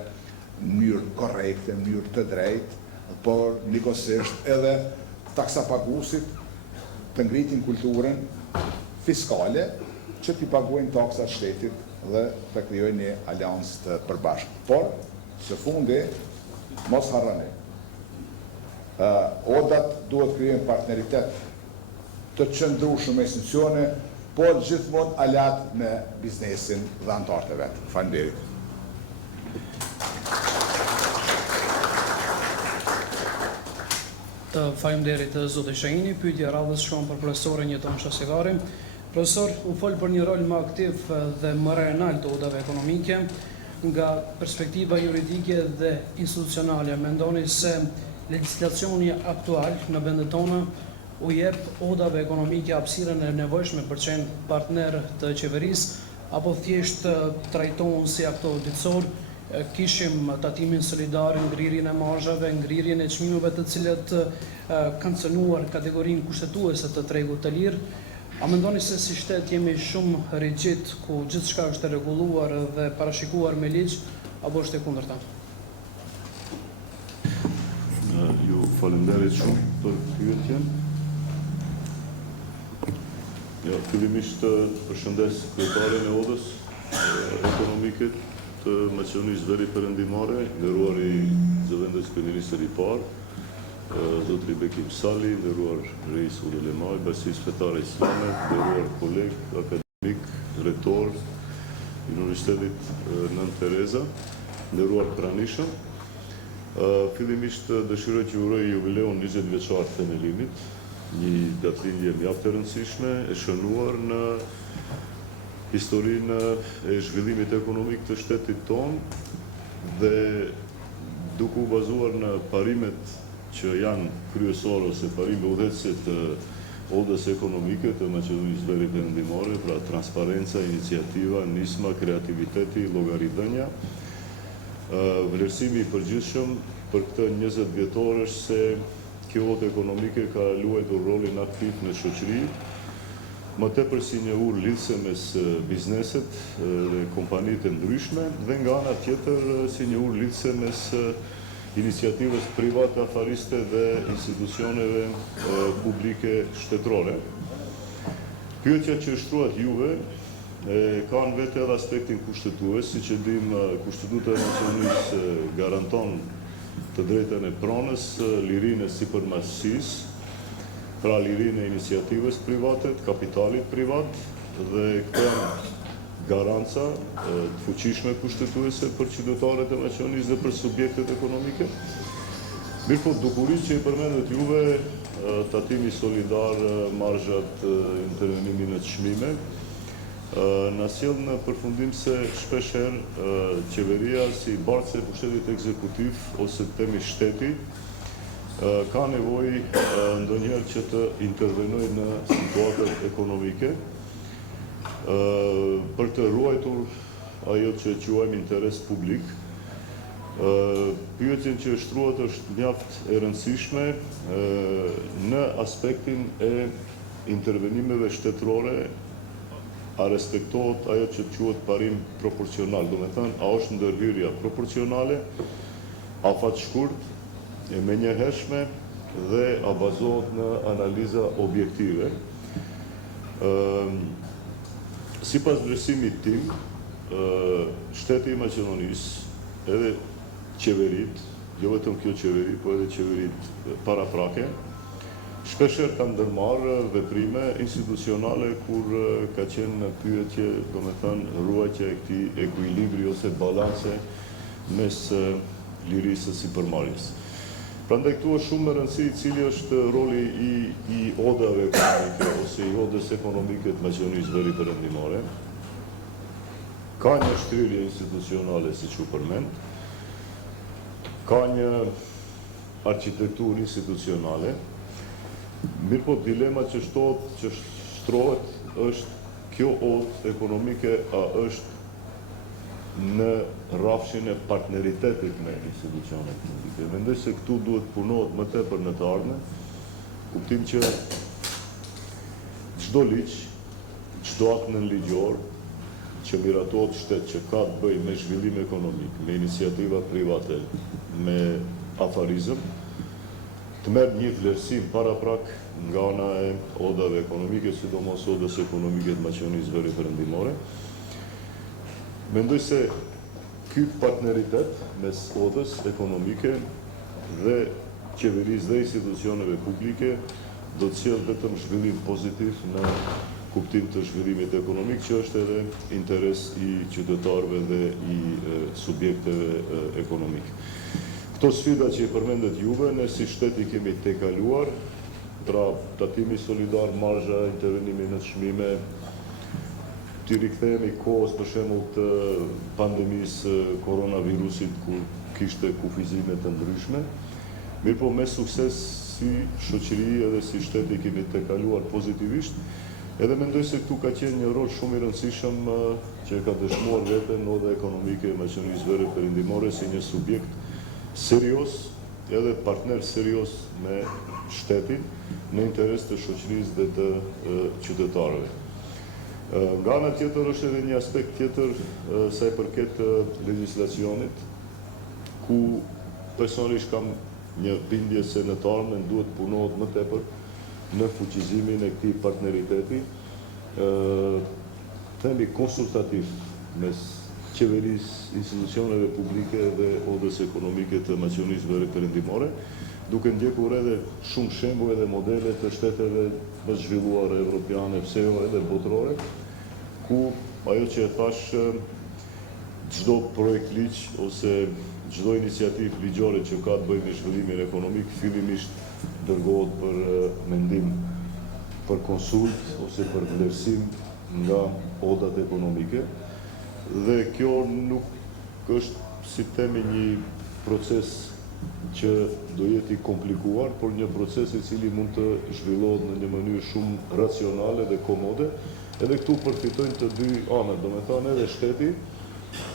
në mënyrë korrekte, në mënyrë të drejtë, por njëkohësisht edhe taksa pagusit të ngritin kulturën fiskale që t'i paguajnë taksat shtetit dhe të krijojnë një aleancë të përbashkët. Por, së fundi, mos harroni. Odat duhet krijojnë partneritet të qëndrueshëm me institucione, por gjithmonë alat me biznesin dhe antarët e vet. Faleminderit. Të faleminderit zotë Shahini, pyetja radhës shkon për profesorin Jeton Shasigari. Profesor, u fol për një rol më aktiv dhe më real të odave ekonomike nga perspektiva juridike dhe institucionale. Mendoni se legjislacioni aktual në vendet tona u jep odave ekonomike hapësirën e nevojshme për të qenë partner të qeverisë, apo thjesht trajtohen si aktor auditësor? Kishim tatimin solidar, ngrirjen e marzhave, ngrirjen e çmimeve të cilat kanë cënuar kategorinë kushtetuese të tregut të lirë. A mendoni se si shtet jemi shumë rigjid ku gjithçka është rregulluar dhe parashikuar me ligj, apo është e kundërta? Ju falenderit shumë për pyetjen. Fillimisht përshëndes kryetarin e Odës ekonomike, të Maqedonisë Veri Perëndimore, nderuari zëvendës kryeministër i parë, zotri Bekim Sali, nderuar Reis Ulelemaj, Bashkisë Fetare Islame, nderuar koleg, akademik, rektor i Universitetit Nën Tereza, nderuar pranishëm. Fillimisht dëshiroj që uroj jubileun 20 vjeçar të themelimit, një datëlindje mjaft e rëndësishme, e shënuar në historinë e zhvillimit ekonomik të shtetit tonë dhe duke u bazuar në parimet që janë kryesore ose parime udhëtëse të odës ekonomike të Maqedonisë Veri Perëndimore, pra transparenca, iniciativa, nisma, kreativiteti, llogaridhënia. Vlerësimi i përgjithshëm për këtë 20 vjetor është se kjo odë ekonomike ka luajtur rolin aktiv në shoqëri, më tepër si një urë lidhëse mes bizneset dhe kompanitë e ndryshme, dhe nga ana tjetër si një urë lidhëse mes iniciativës private afariste dhe institucioneve publike shtetërore. Pyetja që shtruat juve ka në vete edhe aspektin kushtetues, si që dim Kushtetuta e Maqedonisë garanton të drejtën e pronës, lirinë e sipërmarrësisë, pra lirinë e iniciativës private, të kapitalit privat, dhe këto janë garanca të fuqishme kushtetuese për qytetarët e Maqedonisë dhe për subjektet ekonomike. Mirëpo, dukurisht që i përmendet juve, tatimi solidar, marzhat, intervenimi në çmime, na sjell në përfundim se shpeshherë qeveria si bartëse e pushtetit ekzekutiv ose temi shteti ka nevojë ndonjëherë që të intervenojë në situatat ekonomike për të ruajtur ajo që quajmë interes publik. Pyetjen që shtruat është mjaft e rëndësishme në aspektin e intervenimeve shtetërore. A respektohet ajo që quhet parim proporcional, do me thënë, a është ndërhyrja proporcionale, afatshkurt, e menjëhershme dhe a bazohet në analiza objektive. Sipas vlerësimit tim, shteti i Maqedonisë, edhe qeverit, jo vetëm kjo qeveri, po edhe qeverit paraprake, shpeshherë kanë ndërmarrë veprime institucionale kur ka qenë në pyetje, do me thënë, ruajtja e këtij ekuilibri ose balanse mes lirisë së sipërmarrjes. Prandaj këtu është shumë më rëndësi cili është roli i odave ekonomike ose i odës ekonomike të Maqedonisë Veri Perëndimore. Ka një shtrirje institucionale, siç u përmend, ka një arkitekturë institucionale. Mirëpo, dilema që shtrohet është kjo odë ekonomike a është në rrafshin e partneritetit me institucionet ekonomike. Mendoj se këtu duhet punohet më tepër në të ardhmen, kuptim që çdo ligj, çdo akt nënligjor që miratohet shtet që ka të bëjë me zhvillim ekonomik, me iniciativa private, me afarizëm, të merë një vlerësim paraprak nga ana e odave ekonomike, sidomos odës ekonomike të Maqedonisë Veri Perëndimore. Mendoj se ky partneritet mes odës ekonomike dhe qeverisë dhe institucioneve publike do të sjellë vetëm zhvillim pozitiv në kuptim të zhvillimit ekonomik, që është edhe interes i qytetarëve dhe i subjekteve ekonomik. Këto sfida që i përmendet juve, ne si shteti kemi tejkaluar, pra tatimi solidar, marzha, intervenimi në çmime, t'i rikthehemi kohës për shembull të pandemisë koronavirusit ku kishte kufizime të ndryshme. Mirëpo me sukses si shoqëri edhe si shteti kemi tejkaluar pozitivisht, edhe mendoj se këtu ka qenë një rol shumë i rëndësishëm që ka dëshmuar veten odha ekonomike e Maqedonisë Veri Perëndimore si një subjekt serios, edhe partner serios me shtetin në interes të shoqërisë dhe të qytetarëve. Nga ana tjetër është edhe një aspekt tjetër sa i përket legjislacionit, ku personalisht kam një bindje se në të ardhmen duhet punohet më tepër në fuqizimin e këtij partneriteti, themi konsultativ mes qeverisë, institucioneve publike dhe odës ekonomike të Maqedonisë Perëndimore, duke ndjekur edhe shumë shembuj edhe modele të shteteve më zhvilluara evropiane, pse jo edhe botërore, ku ajo që e thash, çdo projekt ligj ose çdo iniciativë ligjore që ka të bëjë me zhvillimin ekonomik, fillimisht dërgohet për mendim, për konsult ose për vlerësim nga odat ekonomike. Dhe kjo nuk është, si themi, një proces që do jeti komplikuar, por një proces i cili mund të zhvillohet në një mënyrë shumë racionale dhe komode. Edhe këtu përfitojnë të dy anët, do me thënë edhe shteti,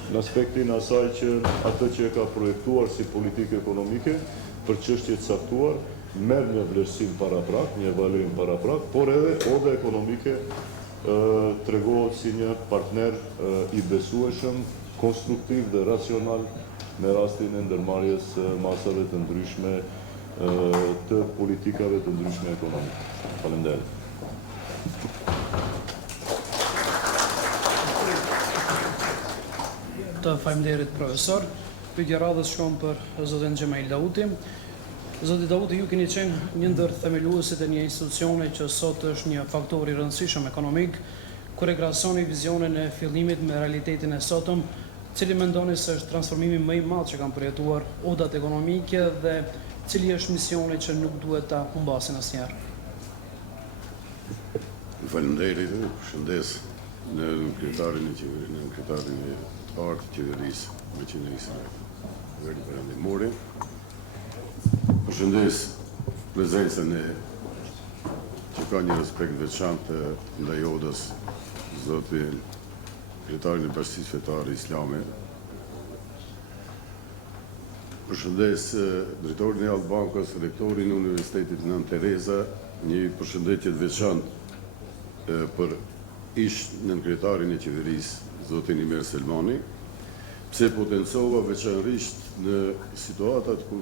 në aspektin asaj që atë që e ka projektuar si politikë ekonomike për çështje të caktuar, merr një vlerësim paraprak, një evaluim paraprak, por edhe oda ekonomike tregohet si një partner i besueshëm, konstruktiv dhe racional në rastin e ndërmarrjes masave të ndryshme të politikave të ndryshme ekonomike. Faleminderit. Të faleminderit profesor. Pyetja radhës shkon për zotin Xhemail Dauti. Zoti Dauti, ju keni qenë një ndër themeluesit e një institucione që sot është një faktor i rëndësishëm ekonomik, kur e krahasoni vizionin e fillimit me realitetin e sotëm, cili mendoni se është transformimi më i madh që kanë përjetuar odat ekonomike dhe cili është misioni që nuk duhet ta humbasin asnjëherë? Faleminderit, përshëndes në kryetarin e qeverinë, në kryetarin e partë të qeverisë Maqedonisë Perëndimore. Përshëndes prezencën e që ka një respekt veçantë ndaj odës, zotin kryetarin e Bashkisë Fetare Islame. Përshëndes drejtorin e Allbankës, rektorin e Universitetit Nën Tereza, një përshëndetje të veçantë për ish nën kryetarin e qeverisë, zotin Imer Selmani, pse potencova veçanërisht në situatat ku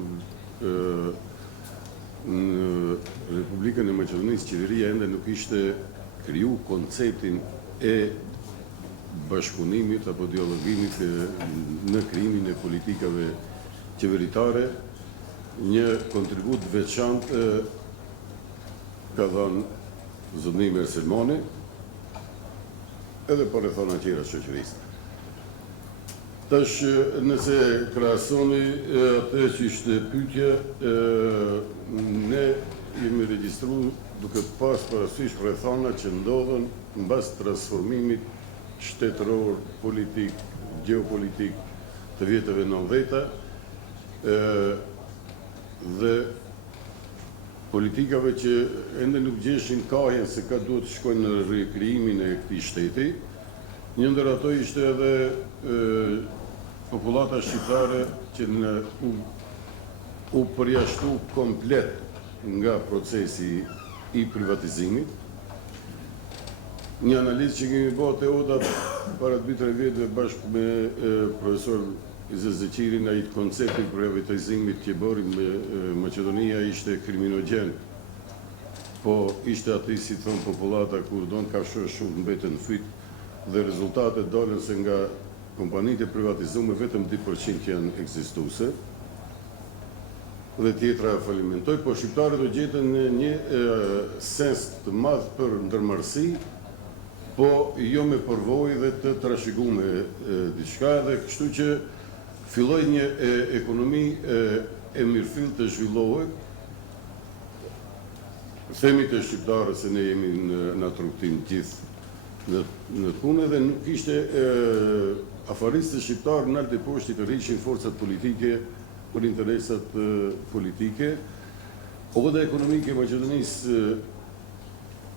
në Republikën e Maqedonisë qeveria ende nuk ishte kriju konceptin e bashkëpunimit apo dialogimit në krijimin e politikave qeveritare, një kontribut veçantë ka dhënë zotni Imer Selmani, edhe për e thona tjera shoqërisë. Tash, nëse krahasoni atë që ishte pyetja, ne jemi regjistruar duke pas parasysh rrethana që ndodhen mbas transformimit shtetëror, politik, geopolitik të vjetëve 90-ta dhe politikave që ende nuk gjeshin kahjen se ka duhet të shkojnë në rikrijimin e këtij shteti. Një ndër ato ishte edhe popullata shqiptare që u përjashtu komplet nga procesi i privatizimit. Një analizë që kemi bërë te odat para 2-3 viteve bashkë me profesor Izet Zeqirin, ai koncepti i privatizimit që bëri me Maqedonia ishte kriminogjen. Po ishte aty, si thon popullata, kur don ka shumë mbeten fyt dhe rezultatet dolën se nga kompanitë e privatizuara vetëm 10% janë ekzistuese. Dhe tjetra falimentoj, po shqiptarët do gjeten në një sens të madh për ndërmarrësi, po jo me përvojë dhe të trashëguar diçka, dhe kështu që filloi një ekonomi e mirëfill të zhvillohet. Themi të shqiptarët se ne jemi në rrugtim gjithë në punë dhe nuk ishte afaristët shqiptarë në altë e poshtë të rriqin forcat politike për interesat politike. Oda ekonomike e Maqedonisë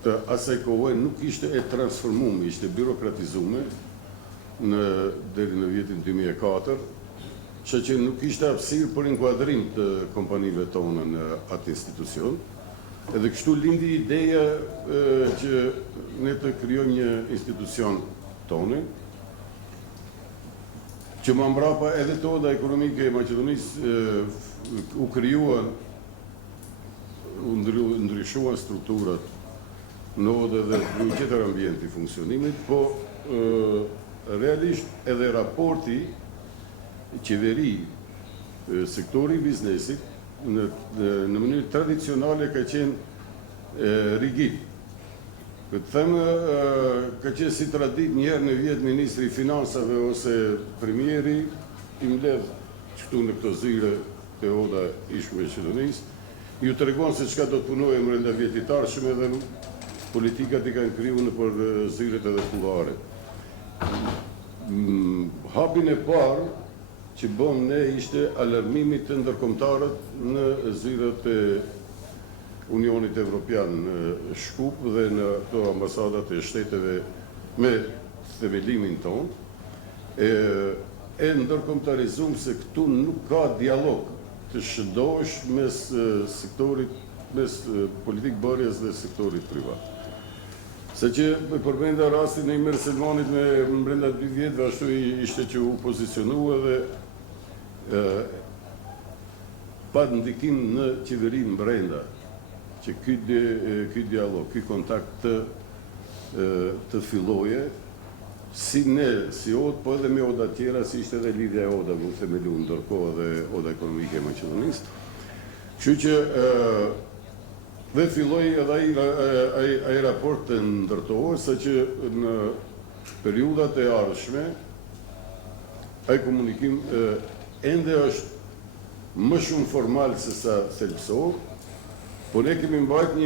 të asaj kohe nuk ishte e transformuar, ishte birokratizuar deri në vitin 2004, që nuk ishte hapësirë për inkuadrim të kompanive tona në atë institucion. Edhe kështu lindi ideja që ne të krijojmë një institucion tonë, që më mbrapa edhe të oda ekonomike e Maqedonisë u krijuan, u ndryshuan strukturat në odë dhe në tjetër ambient i funksionimit, po realisht edhe raporti qeveri, sektori biznesit, në mënyrë tradicionale ka qenë rigid. Këtë themë, ka qenë si tradit njerë në vjetë Ministri i Finansave ose Premieri, i mbledh qëtu në këto zyre të oda ishme Maqedonisë, ju të regonë se qka do të punojë mërënda vjetitarshme dhe politikat i kanë kriju në për zyret edhe kullare. Hapin e parë që bëm ne ishte alarmimit të ndërkombëtarët në zyret e Unionit Evropian në Shkup dhe në këto ambasadat e shteteve me themelimin tonë, e ndërkombëtarizum se këtu nuk ka dialog të shëndosh mes sektorit, mes politik bërjes dhe sektorit privat. Se që me përmenda rastin e Imer Selmanit me brenda 2 vjetëve, ashtu ishte që u pozicionua dhe pa ndikim në qeverin brenda, që ky dialog, ky kontakt të filloje, si ne, si ODA, po edhe me ODA tjera, si ishte edhe lidhja e ODA, më themelu ndërkohë dhe ODA ekonomike e Maqedonisë. Kështu që dhe filloi edhe ai raport të ndërtohet, sa që në periudat e ardhshme, ai komunikim ende është më shumë formal se sa thelbësor, po ne kemi mbajt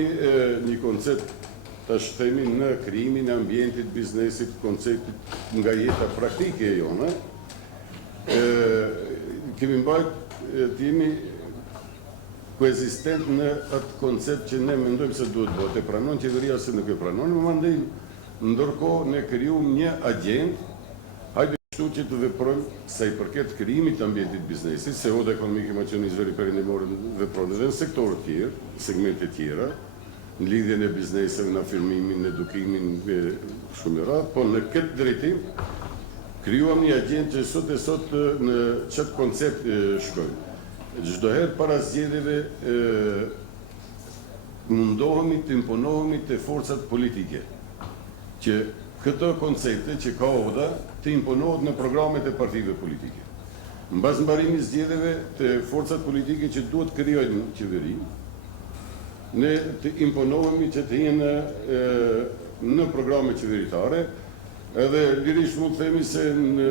një koncept të themi në krijimin e ambientit, biznesit, konceptit nga jeta praktike e jona. Kemi mbajt të jemi koezistent në atë koncept që ne mendojmë se duhet bëhet. E pranon qeveria se nuk e pranon, më mandej ndërkohë ne krijum një agjend, hajde kështu që të veprojmë sa i përket krijimit të ambientit biznesit, se ODA ekonomike e Maqedonisë Veri Perëndimore vepron edhe në sektorët tjerë, segmente tjera, në lidhjen e bizneseve, në afirmimin, në edukimin, shumë radhë, po në këtë drejtim, krijuam një agjendë që sot në çet koncept shkojmë. Çdo herë para zgjedhjeve mundohemi të imponohemi te forcat politike, që këto koncepte që ka ODA të imponohet në programet e partive politike. Mbas mbarimit zgjedhjeve të forcat politike që duhet krijojnë qeverinë, ne të imponohemi që të jenë në programe qeveritare, edhe lirisht mund të themi se në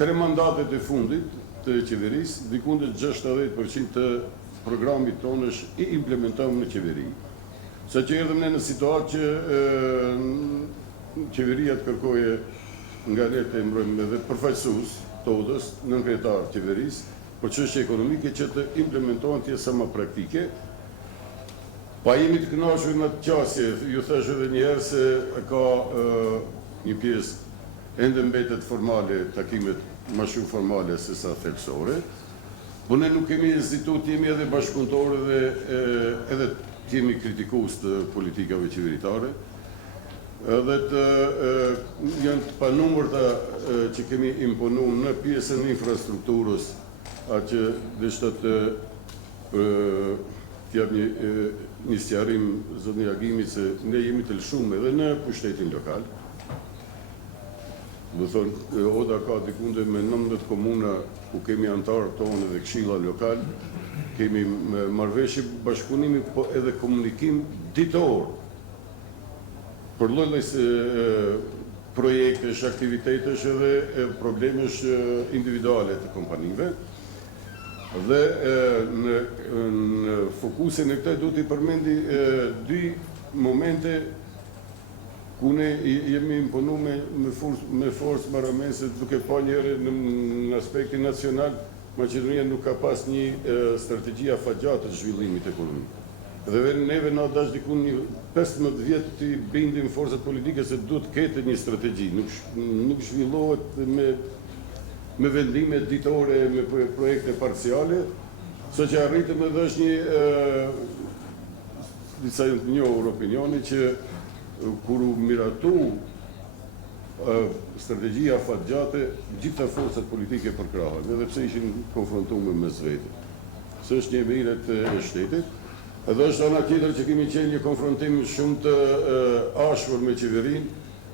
3 mandatet e fundit të qeverisë, diku në 60% të programit tonë është i implementuar në qeveri. Sa që erdhëm ne në situatë që qeveria të kërkoje nga ne të emërojmë edhe përfaqësues të ODA-s, nënkretar qeverisë, për çështje ekonomike që të implementohen të sa më praktike. Pa jemi të kënaqur në atë qasje, ju thash edhe një herë se ka një pjesë ende mbetet formale, takimet më shumë formale se sa thelbësore, po ne nuk kemi hezituar, jemi edhe bashkëpunëtorë dhe edhe jemi kritikues të politikave qeveritare, edhe janë të panumërta që kemi imponuar në pjesën e infrastrukturës, atë që deshta t'jap një sqarim zotni Agimit se ne jemi të lëshuar edhe në pushtetin lokal. Do thonë, ODA ka dikunde me 19 komuna ku kemi antarë tonë dhe këshilla lokal, kemi marrëveshje bashkëpunimi, po edhe komunikim ditor për lloj projektesh, aktivitetesh edhe problemesh individuale të kompanive. Dhe në fokusin e këtij duhet i përmendi 2 momente ku ne jemi imponuar me forcë marrëmese, duke pa njëherë në aspektin nacional, Maqedonia nuk ka pas një strategji afatgjatë të zhvillimit ekonomik. Dhe neve na dash diku 15 vjet të bindim forcat politike se duhet ketë një strategji, nuk zhvillohet me vendime ditore, me projekte parciale, sa që arritëm edhe është një disa janë të njohur opinioni që kur u miratu strategjia afatgjate, gjitha forcat politike përkrahen, edhe pse ishin konfrontuar mes vete. Se është një mirët e shtetit, edhe është ana tjetër që kemi qenë një konfrontim shumë të ashpër me qeverinë,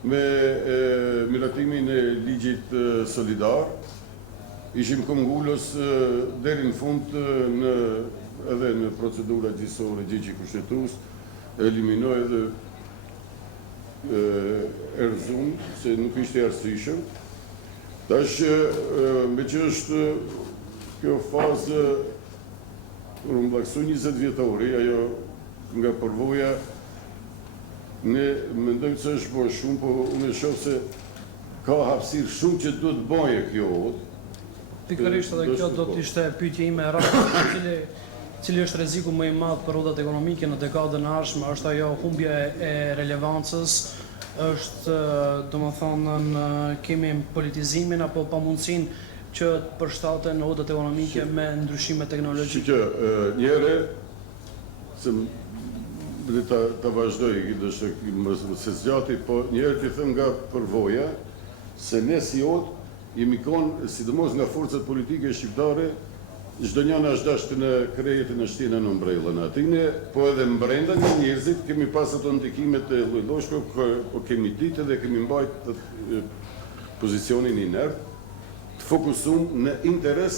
me miratimin e ligjit solidar, ishim këmgullës deri në fund edhe në procedura gjysore gjyqi kushtetues, eliminoj edhe Erzum, se nuk ishte arsyeshëm. Tash, me që është kjo fazë rumbullaksu 20 vjetori, ajo nga përvoja, ne mendojmë se është bërë shumë, po unë shoh se ka hapësirë shumë që duhet bëje kjo odë. Pikërisht edhe kjo do të ishte pyetja ime rreth cili është rreziku më i madh për odat ekonomike në dekadën e ardhshme, është ajo humbja e relevancës, është domethënë kemi politizimin apo pamundësinë që të përshtaten odat ekonomike me ndryshime teknologjike. Që njëre, se ta vazhdoj, se zgjati, po njëre të thëmë nga përvoja, se ne si odë jemi konë, sidomos nga forcat politike shqiptare, çdo njëna është dashur në krejet në shtinë në umbrellën atine, po edhe mbrenda një njerëzit kemi pas ato ndikimet e lloj-llojshme, po kemi ditë dhe kemi mbajt pozicionin i nert, të fokusum në interes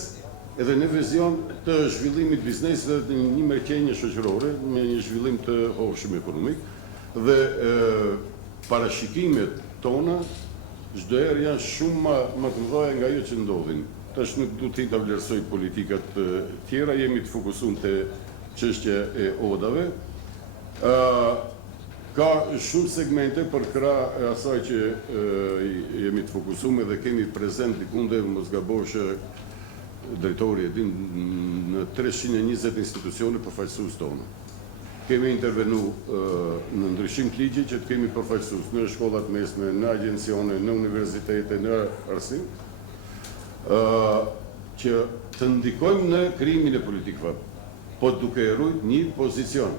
edhe në vizion të zhvillimit biznesit dhe një merqenje shoqërore, me një zhvillim të hoshëm ekonomik, dhe parashikimet tona çdo herë janë shumë më të mëdha nga ajo që ndodhin. Tash nuk du të vlerësoj politikat tjera, jemi të fokusuar te çështja e odave. Ka shumë segmente për krah asaj që jemi të fokusuar dhe kemi prezent dikunde, mos gabosh drejtori e din në 320 institucione përfaqësues tonë. Kemi intervenu në ndryshim të ligjit që të kemi përfaqësues në shkollat mesme, në agjencione, në universitete, në arsim, që të ndikojmë në krijimin e politikave, po duke rujt një pozicion.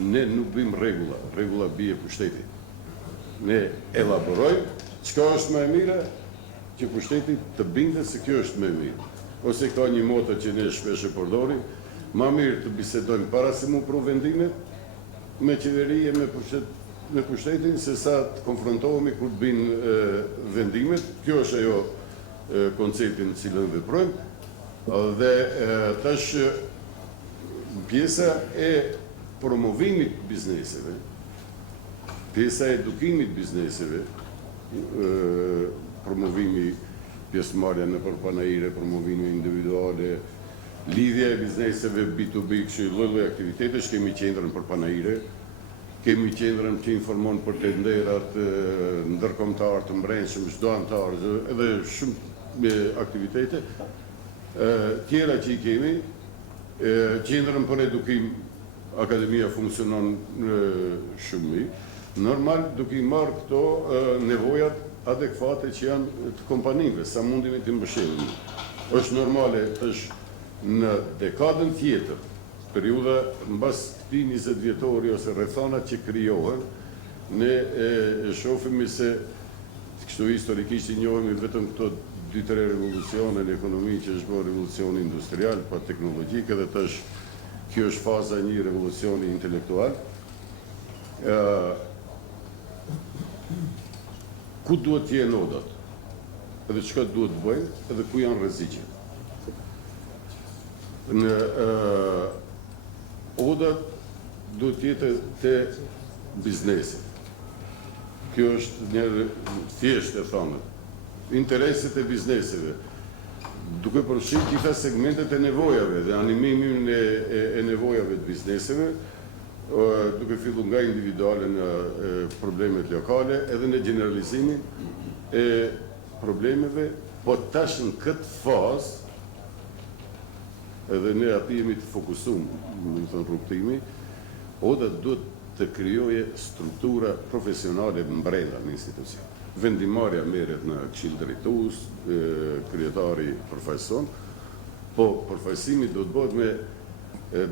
Ne nuk bëjmë rregulla bie pushteti. Ne elaborojmë çka është më e mira që pushteti të bindet se kjo është më e mirë. Ose ka një moto që ne shpesh e përdorim, më mirë të bisedojmë para se mu pru vendimet me qeveri e me pushtetin se sa të konfrontohemi kur të binë vendimet. Kjo është ajo konceptin në cilën veprojmë dhe tash pjesa e promovimit bizneseve, pjesa e edukimit bizneseve, promovimi pjesëmarrja në përpanajire, promovimi individuale, lidhja e bizneseve B2B, kështu lloj-lloj aktivitetesh, kemi qendrën përpanajire, kemi qendrën që informon për tenderat ndërkombëtar të mbrenshëm, çdo antar, edhe shumë aktivitete tjera që i kemi, qendrën për edukim, akademia funksionon shumë mirë. Normal duke i marrë këto nevojat adekvate që janë të kompanive, sa mundimi të mbështesim. Është normale në dekadën tjetër, periudha mbas këtij 20 vjetori ose rrethonat që krijohen, ne shohimi se kështu historikisht i njohemi vetëm këto 2-3 revolucione në ekonomi që është bërë revolucioni industrial, pa teknologjik, edhe tash kjo është faza një revolucioni intelektual. Ku duhet të jenë odat? Edhe çka duhet të bëjmë, edhe ku janë rreziqet? Në odat duhet të jetë te biznesi. Kjo është një thjesht e thënë. Interesit e bizneseve, duke përfshirë gjitha segmentet e nevojave dhe animimin e nevojave të bizneseve, duke filluar nga individuale në problemet lokale, edhe në generalizimin e problemeve, po tash në këtë fazë, edhe ne aty jemi të fokusuar, në thënë rrugtimi, oda duhet të krijoje struktura profesionale brenda në institucion. Vendimarrja merret në këshill drejtues, kryetari përfaqëson, po përfaqësimi do të bëhet me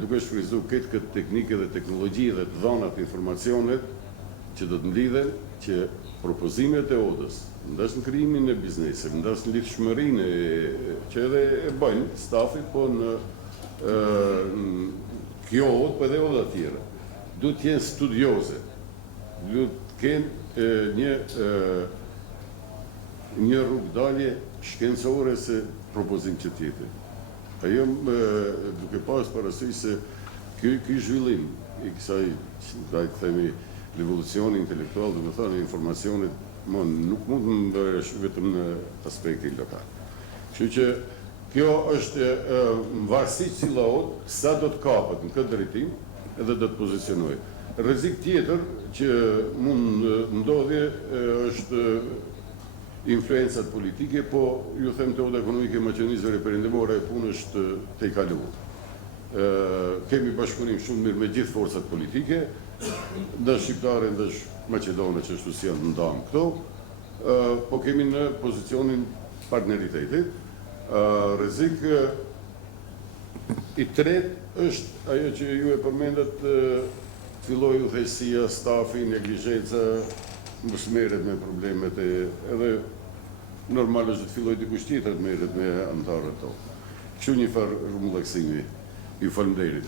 duke shfrytzuar këtë teknikë dhe teknologji dhe të dhënat informacionet që do të mlidhen që propozimet e odës, ndas në krijimin e biznesit, ndas në lidhshmërinë që edhe e bëjnë stafi, po në kjo odë, po edhe oda tjera, duhet të jenë studioze, duhet të kenë një rrugdalje shkencore se propozim që tjetër. Ajo duke pas parasysh se ky zhvillim i kësaj, themi, revolucioni intelektual, do të thonë informacionit, nuk mund të mbërësh vetëm në aspektin lokal. Kështu që kjo është në varësi cillaot sa do të kapët në këtë drejtim edhe do të pozicionoj. Rrezik tjetër që mund ndodhje është influencat politike, po ju them të oda ekonomike Maqedonisë Veriut Perëndimore e punë është te i kaluar. Kemi bashkëpunim shumë mirë me gjithë forcat politike, ndash shqiptare, ndash maqedone që ashtu si janë ndamë këto, po kemi në pozicionin partneritetit. Rrezik i tretë është ajo që ju e përmendet, filloi udhëheqësia, stafi, neglizhenca, mos merret me problemet edhe normal është të filloj dikush tjetër të merret me anëtarët to. Kështu një farë rrumullëksimi. Ju faleminderit.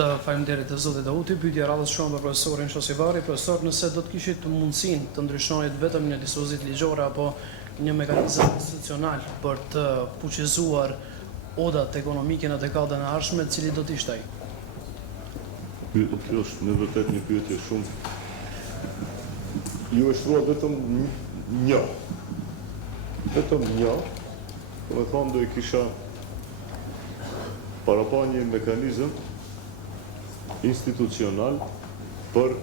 Të faleminderit të zotit Dauti, pyetja radhës shumë për profesorin Shosivari. Profesor, nëse do të kishit mundësinë të ndryshonit vetëm një dispozitë ligjore apo një mekanizëm institucional për të fuqizuar odat ekonomike në dekadën e ardhshme, cili do të ishte ai? Kjo është në vërtet një pyetje shumë. Ju e shtruat vetëm një. Vetëm një. Do të thonë do i kisha parapa një mekanizëm institucional për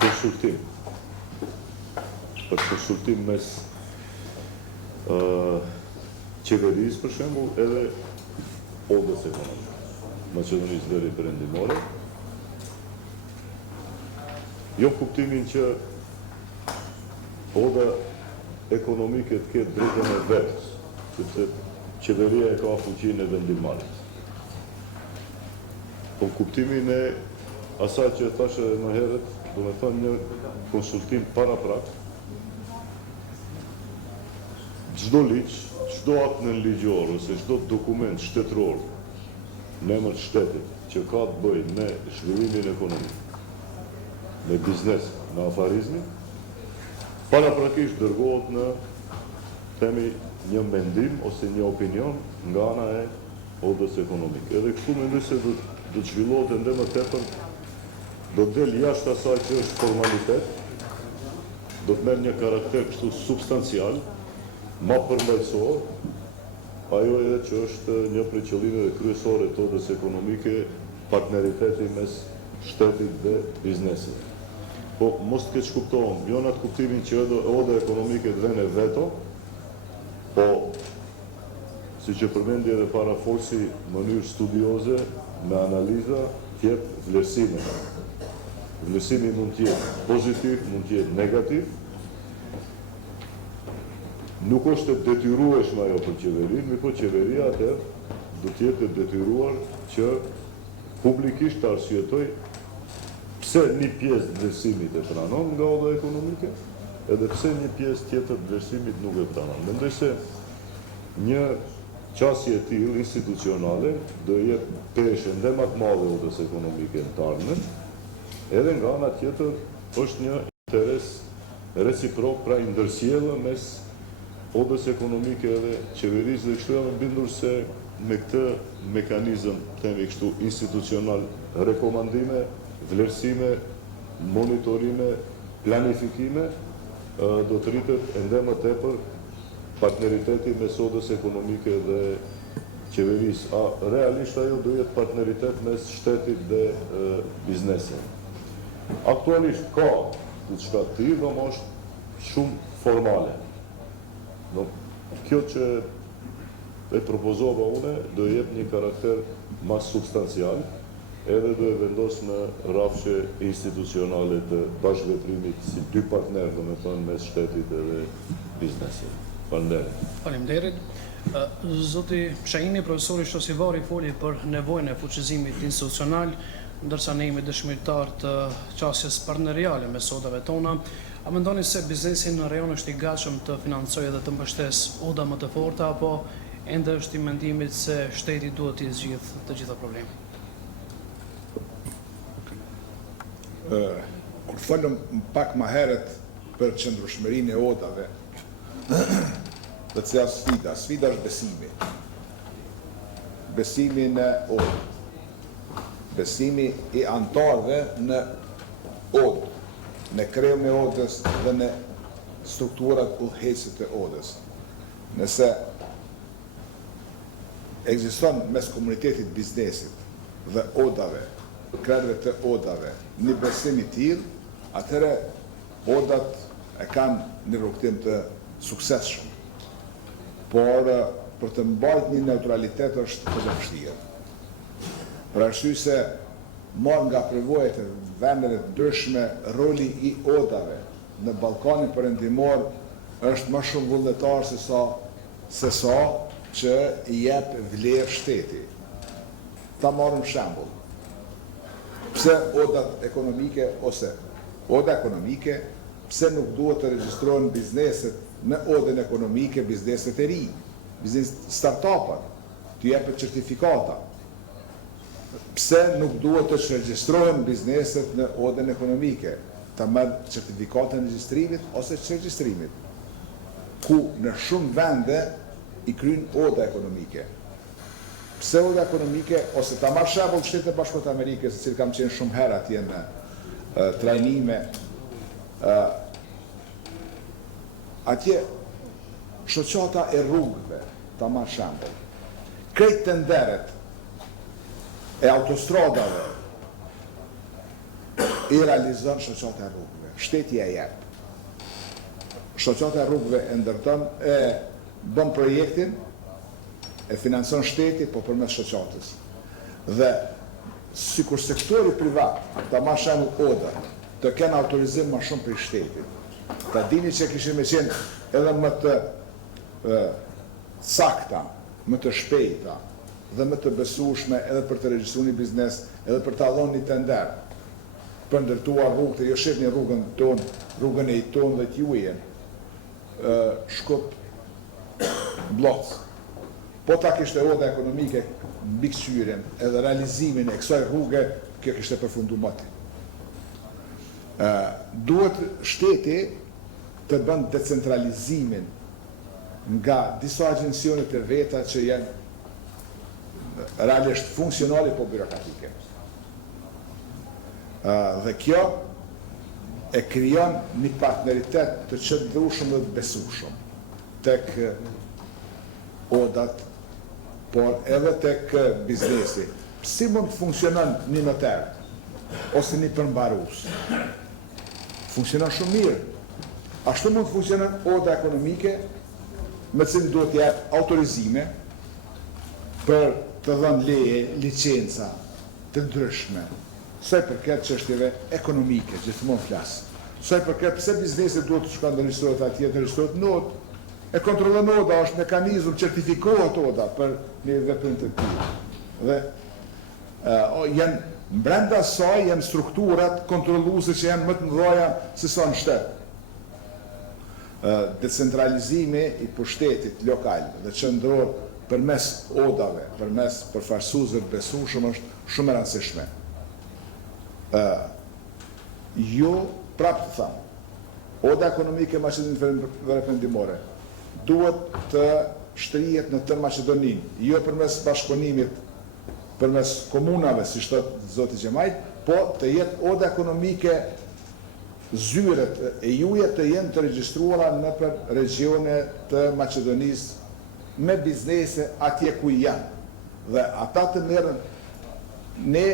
konsultim. Për konsultim mes qeverisë, për shembull, edhe odës ekonomike, Maqedonisë Veriut Perëndimore. Jo kuptimin që oda ekonomike të ketë drejtën e vetës, sepse qeveria e ka fuqinë e vendimarrjes. Po kuptimin e asaj që thashë edhe më herët, do të thonë një konsultim paraprak. Çdo ligj, çdo akt nënligjor ose çdo dokument shtetëror në emër të shtetit që ka të bëjë me zhvillimin ekonomik, me biznes, me afarizmin, paraprakisht dërgohet në themi një mendim ose një opinion nga ana e odës ekonomike. Edhe kështu mendoj se do të zhvillohet ende më tepër, do të del jashtë asaj që është formalitet, do të merr një karakter kështu substancial, ma përmbajtësor, ajo edhe që është një prej qëllimeve kryesore të odës ekonomike, partneriteti mes shtetit dhe biznesit. Po mos të keq kuptohem, jo në atë kuptimin që oda ekonomike të vënë veto, po si që përmendi edhe para folsi mënyrë studioze, me analiza, tjetë vlerësime. Vlerësimi mund tjetë pozitiv, mund tjetë negativ. Nuk është e detyrueshme ajo për qeverinë, po qeveria atëherë do të jetë e detyruar që publikisht të arsyetoj pse një pjesë të vlerësimit e pranon nga oda ekonomike, edhe pse një pjesë tjetër të vlerësimit nuk e pranon. Mendoj se një qasje e tillë institucionale do jetë peshë ende më të madhe odës ekonomike në të ardhmen, edhe nga ana tjetër është një interes reciprok, pra ndërsjellë mes odës ekonomike edhe qeverisë, dhe kështu jam e bindur se me këtë mekanizëm, themi kështu, institucional, rekomandime, vlerësime, monitorime, planifikime, do të rritet ende më tepër partneriteti mes odës ekonomike dhe qeverisë. A realisht ajo do jetë partneritet mes shtetit dhe biznesit. Aktualisht ka diçka të tillë, por është shumë formale. Kjo që e propozova une do jep një karakter mas substancial, edhe do e vendos në rrafshe institucionale të bashkëveprimit si dy partner, do me thënë, mes shtetit edhe biznesit. Faleminderit. Faleminderit. Zoti Shahini, profesori Shosivari foli për nevojën e fuqizimit institucional, ndërsa ne jemi dëshmitar të qasjes partneriale me odave tona. A mendoni se biznesi në rajon është i gatshëm të financojë dhe të mbështesë oda më të forta, apo ende është i mendimit se shteti duhet t'i zgjidhë të gjitha problemet. Kur folëm pak më herët për qëndrueshmërinë e odave, dhe cila sfida është besimi. Besimi në odë. Besimi i antarëve në odë, në krejën e odës dhe në strukturat udhëheqëse të odës. Nëse ekziston mes komunitetit biznesit dhe odave, krerëve të odave, një besim i tillë, atëherë odat e kanë një rrugtim të suksesshëm. Por për të mbajtur një neutralitet është të vështirë. Për arsye se marrë nga përvojat e vendeve të ndryshme, roli i odave në Ballkanin Perëndimor është më shumë vullnetar se sa që i jep vlerë shteti. Ta marrim shembull. Pse odat ekonomike ose oda ekonomike, pse nuk duhet të regjistrohen bizneset në odën ekonomike, bizneset e ri, biznes start-upat, të jepet certifikata. Pse nuk duhet të regjistrohen bizneset në odën ekonomike, ta merr certifikatën e regjistrimit ose të regjistrimit, ku në shumë vende i kryen oda ekonomike. Pse oda ekonomike, ose ta marr shembull Shtetet e Bashkuara të Amerikës, se cilë kam qenë shumë herë atje në trajnime, atje shoqata e rrugëve, ta marr shembull, krejt tenderet e autostradave i realizon shoqata e rrugëve. Shteti e jep. Shoqata e rrugëve e ndërton, e bën projektin, e financon shteti, po përmes shoqatës. Dhe sikur sektori privat, ta marr shembull oda, të kenë autorizim më shumë për shtetit. Ta dini që kishim e qenë edhe më të sakta, më të shpejta dhe më të besueshme edhe për të regjistruar një biznes, edhe për të dhënë një tender, për ndërtuar rrugë, jo shihni rrugën tonë, rrugën e tonë dhe t'juaj, Shkup, Bloc. Po ta kishte oda ekonomike mbi kthyrjen edhe realizimin e kësaj rruge, kjo kishte përfunduar moti. Duhet shteti të bën decentralizimin nga disa agjencionet e veta që janë realisht funksionale po birokratike. Dhe kjo e krijon një partneritet të qëndrueshëm dhe të besueshëm tek odat, por edhe tek biznesi. Si mund të funksionon një notar ose një përmbarues? Funksionon shumë mirë. Ashtu mund të funksionon oda ekonomike, me cilën duhet të jap autorizime për të dhënë leje, licenca të ndryshme. Sa i përket çështjeve ekonomike, gjithmonë flas. Sa i përket pse biznesi duhet të shkojë të regjistruohet atje, të regjistruohet në odë, e kontrollon oda, është mekanizëm, certifikohet oda për një veprim të tillë. Dhe janë brenda saj janë strukturat kontrolluese që janë më të mëdha se sa në shtet. Decentralizimi i pushtetit lokal dhe qendror përmes odave, përmes përfaqësuesve të besueshëm është shumë e rëndësishme. Jo, prapë të tham, oda ekonomike Maqedoninë Perëndimore duhet të shtrihet në tërë Maqedoninë, jo përmes bashkëpunimit, përmes komunave, si thot zoti Xhamajt, po të jetë oda ekonomike, zyret e juaja të jenë të regjistruara nëpër regione të Maqedonisë me biznese atje ku janë. Dhe ata të merren, ne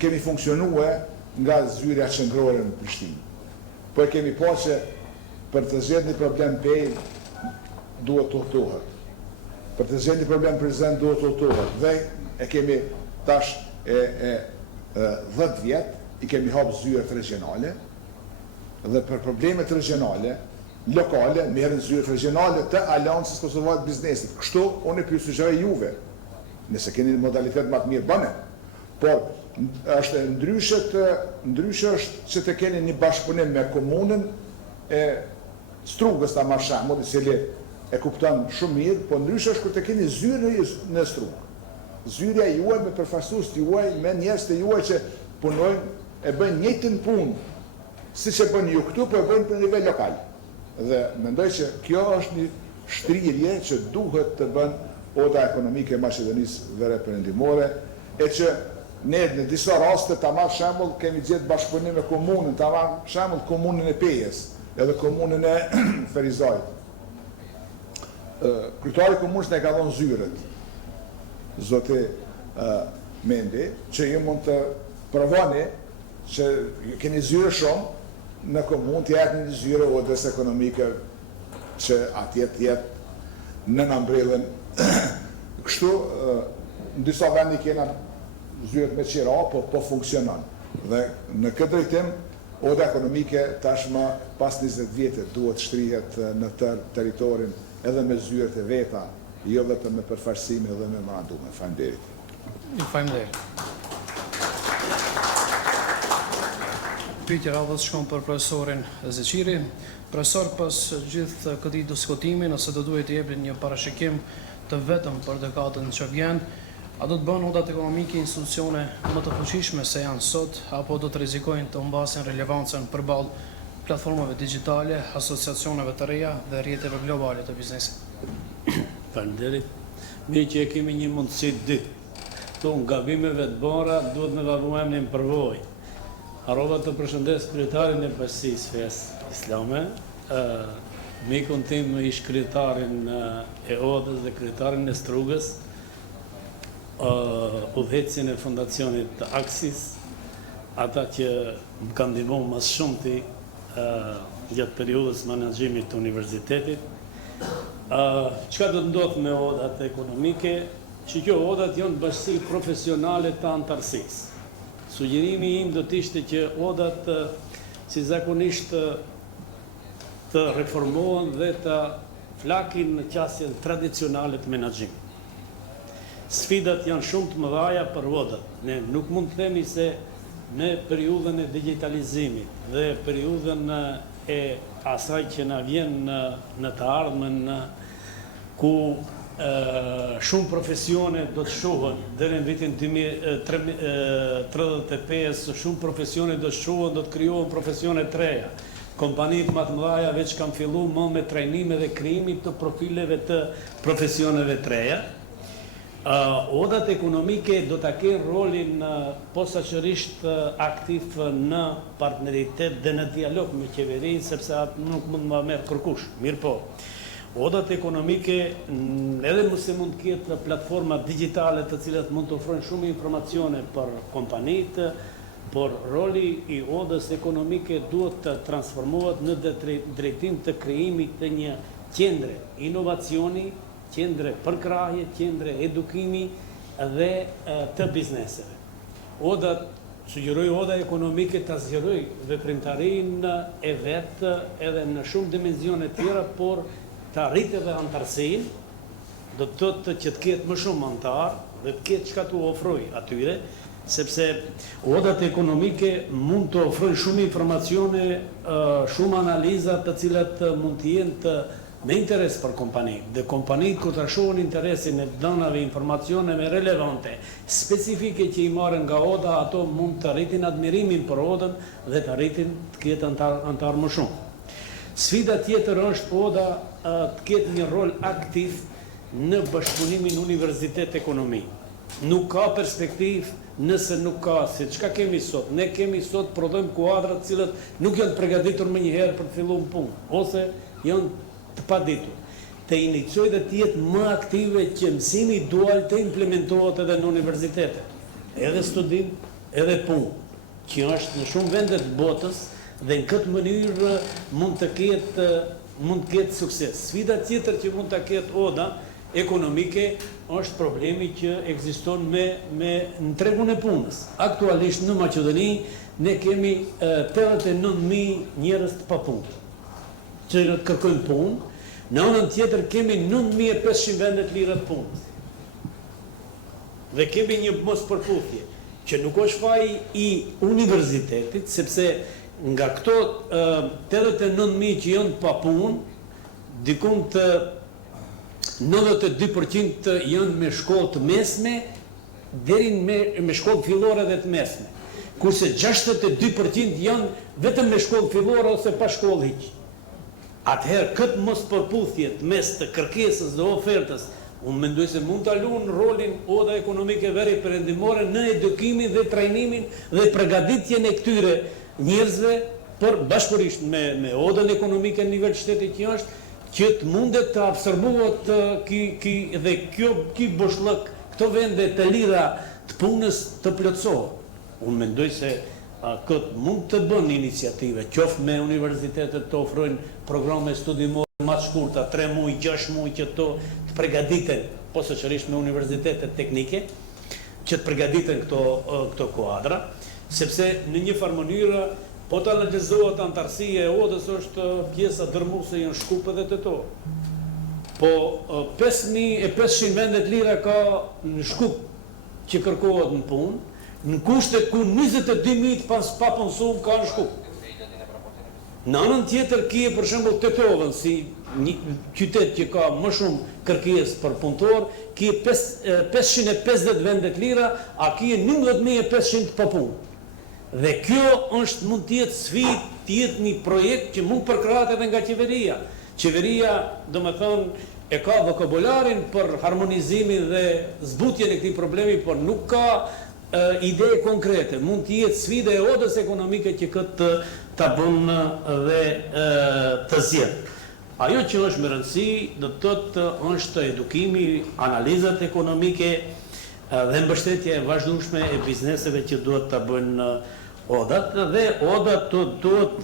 kemi funksionuar nga zyrja qendrore në Prishtinë. Po e kemi pa që për të zgjedhur një problem pej duhet të udhtohet. Për të zgjedhur një problem prezant duhet të udhtohet. Dhe e kemi tash 10 vjet i kemi hapë zyret regionale dhe për problemet regionale, lokale, merren zyret regionale të Aleancës Kosovare të Biznesit. Kështu unë ju sugjeroj juve, nëse keni një modalitet më të mirë bëne, por është ndryshe është që të keni një bashkëpunim me komunën e Strugës, ta marr shembull, i cili e kupton shumë mirë, po ndryshe është kur të keni zyrë në struk. Zyrja juaj me përfaqësues të juaj, me njerëz të juaj që punojnë, e bëjnë njëjtën punë, siç e bën ju këtu, po e bëjnë në nivel lokal. Dhe mendoj që kjo është një shtrirje që duhet të bën Oda Ekonomike e Maqedonisë Vere Perëndimore, e që ne në disa raste ta marr shembull kemi gjetë bashkëpunim me komunën, ta marr shembull komunën e Pejës, edhe komunën e Ferizajt. Kryetari i komunës ne ka dhënë zyrët, zoti Mendi, që ju mund të provoni që keni zyre shumë në komunë, të jepni një zyre Odës Ekonomike që atje të jetë në ambrellën. Kështu, në disa vendi kena zyret me qira, po funksionon. Dhe në këtë drejtim, Oda Ekonomike tashmë pas 20 vjetë duhet shtrihet në territorin edhe me zyret e veta, jo vetëm me përfaqësime dhe me memorandume. Faleminderit. Faleminderit. Pyetja radhës shkon për profesorin Zeqiri. Profesor, pas gjithë këtij diskutimi, nëse do duhet të jepni një parashikim të vetëm për dekadën që vjen, a do të bëhen Odat Ekonomike institucione më të fuqishme se janë sot, apo do të rrezikojnë të humbasin relevancën përballë platformave digjitale, asociacioneve të reja dhe rrjeteve globale të biznesit? Faleminderit. Mirë që e kemi një mundësi dytë. Këto gabimeve të bëra duhet me varuemi në përvojë. Harrova të përshëndes kryetarin e Bashkisë Fesë Islame, mikun tim ish kryetarin e Odës dhe kryetarin e Strugës, udhëhecin e fondacionit të Aksis, ata që më kanë ndihmuar më shumëti gjatë periudhës menaxhimit të universitetit. Çka do të ndodhë me Odat Ekonomike? Që kjo Odat janë bashkësi profesionale të antarësisë. Sugjerimi im do të ishte që Odat si zakonisht të reformohen dhe të flakin në qasjen tradicionale të menaxhimit. Sfidat janë shumë të mëdha për Odat. Ne nuk mund të themi se në periudhën e digitalizimit dhe periudhën e asaj që na vjen në të ardhmen ku shumë profesione do të shohen deri në vitin 2035, shumë profesione do të shohen, do të krijohen profesione të reja. Kompanitë më të mëdha veç kanë filluar më me trajnime dhe krijimit të profileve të profesioneve të reja. Odat Ekonomike do ta kenë rolin posaçërisht aktiv në partneritet dhe në dialog me qeverinë, sepse atë nuk mund të merr kërkush. Mirë po, Odat Ekonomike edhe mëse mund të ketë platforma digjitale të cilat mund të ofrojnë shumë informacione për kompanitë, por roli i Odës Ekonomike duhet të transformohet në drejtim të krijimit të një qendre inovacioni, qendre përkrahje, qendre edukimi dhe të bizneseve. Sugjeroj Oda Ekonomike të zgjeroj veprimtarinë e vetë edhe në shumë dimensione tjera, por të arritë edhe antarësinë, do të thotë që të ketë më shumë antar dhe të ketë çka t'u ofroj atyre, sepse Odat Ekonomike mund të ofrojnë shumë informacione, shumë analiza të cilat mund të jenë të me interes për kompanitë, dhe kompanitë kur të shohin interesin e dhënave informacioneve relevante, specifike që i marrën nga Oda, ato mund të rritin admirimin për Odën dhe të rritin të ketë antar më shumë. Sfida tjetër është Oda të ketë një rol aktiv në bashkëpunimin universitet-ekonomi. Nuk ka perspektivë nëse nuk ka, si çka kemi sot. Ne kemi sot prodhojmë kuadrat të cilët nuk janë përgatitur më njëherë për të filluar punë, ose janë të paditur. Të inicioj dhe të jetë më aktive që mësimi dual të implementohet edhe në universitete, edhe studim, edhe punë, që është në shumë vende të botës, dhe në këtë mënyrë mund të ketë sukses. Sfida tjetër që mund të ketë Oda Ekonomike është problemi që ekziston në tregun e punës. Aktualisht në Maqedoni ne kemi 89.000 njerëz të papunëtor që kërkojnë punë, në anën tjetër kemi 9.500 vende të lira të punës. Dhe kemi një mospërputhje që nuk është faji i universitetit, sepse nga këto 89.000 që janë pa punë, dikun të 92% janë me shkollë të mesme, deri me shkollë fillore dhe të mesme. Kurse 62% janë vetëm me shkollë fillore ose pa shkollë hiq. Atëherë këtë mos përputhje mes të kërkesës dhe ofertës, unë mendoj se mund të luajë rolin oda ekonomike veri perëndimore në edukimin dhe trajnimin dhe përgatitjen e këtyre njerëzve për bashkërisht me odën ekonomike në nivel shteti që është, që të mundet të absorbohet dhe ky boshllëk, këto vende të lira të punës të plotësohen. Unë mendoj se këtë mund të bën iniciative, qoftë me universitetet të ofrojnë programe studimore më të shkurta, 3 muaj, 6 muaj që të përgatiten, posaçërisht me universitetet teknike, që të përgatiten këto kuadra, sepse në një farë mënyrë po të analizohet antarësia e odës është pjesa dërmuese janë Shkup edhe Tetor. Po 5500 vende të lira ka në Shkup që kërkohet në punë, në kushte ku 22.000 pa punësuar ka në Shkup. Në anën tjetër kje për shembull Tetovën si një qytet që ka më shumë kërkesë për punëtor, kje 550 vende të lira, a kje 19.500 pa punë. Dhe kjo është mund të jetë sfidë, të jetë një projekt që mund përkrahet edhe nga qeveria. Qeveria, domethënë, e ka vokabularin për harmonizimin dhe zbutjen e këtij problemi, por nuk ka ide konkrete. Mund të jetë sfida e odës ekonomike që këtë ta bën dhe të zgjedh. Ajo që është me rëndësi do të thotë është edukimi, analizat ekonomike dhe mbështetja e vazhdueshme e bizneseve që duhet ta bëjnë odat, dhe odat duhet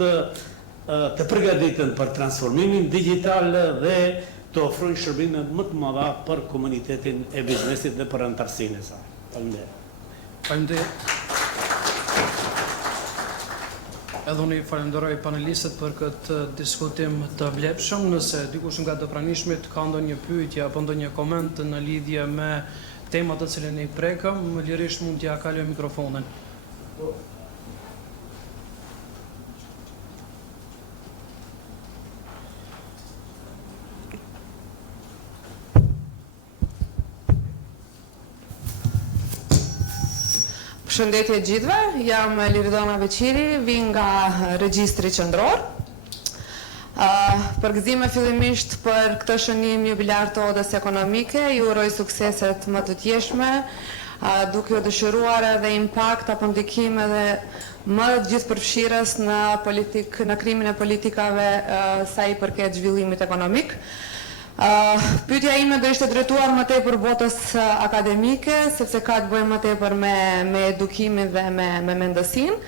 të përgatiten për transformimin digital dhe të ofrojnë shërbime më të mëdha për komunitetin e biznesit dhe për antarësinë e saj. Faleminderit. Edhe unë i falenderoj panelistët për këtë diskutim të vlepshëm. Nëse dikush nga të pranishmit ka ndonjë pyetje apo ndonjë koment në lidhje me temat të cilën i prekëm, lirisht mund t'ja kaloj mikrofonin. Përshëndetje gjithve, jam Liridona Veqiri, vi nga Regjistri Qendror. Përgëzime fillimisht për këtë shënim jubilar të odës ekonomike, ju uroj sukseset më të tjeshme, duke u dëshiruar edhe impakt apo ndikim edhe më gjithë përfshirës në krimin e politikave sa i përket zhvillimit ekonomik. Pyetja ime do ishte drejtuar më tepër botës akademike, sepse ka të bëjë më tepër me edukimin dhe me mendësinë.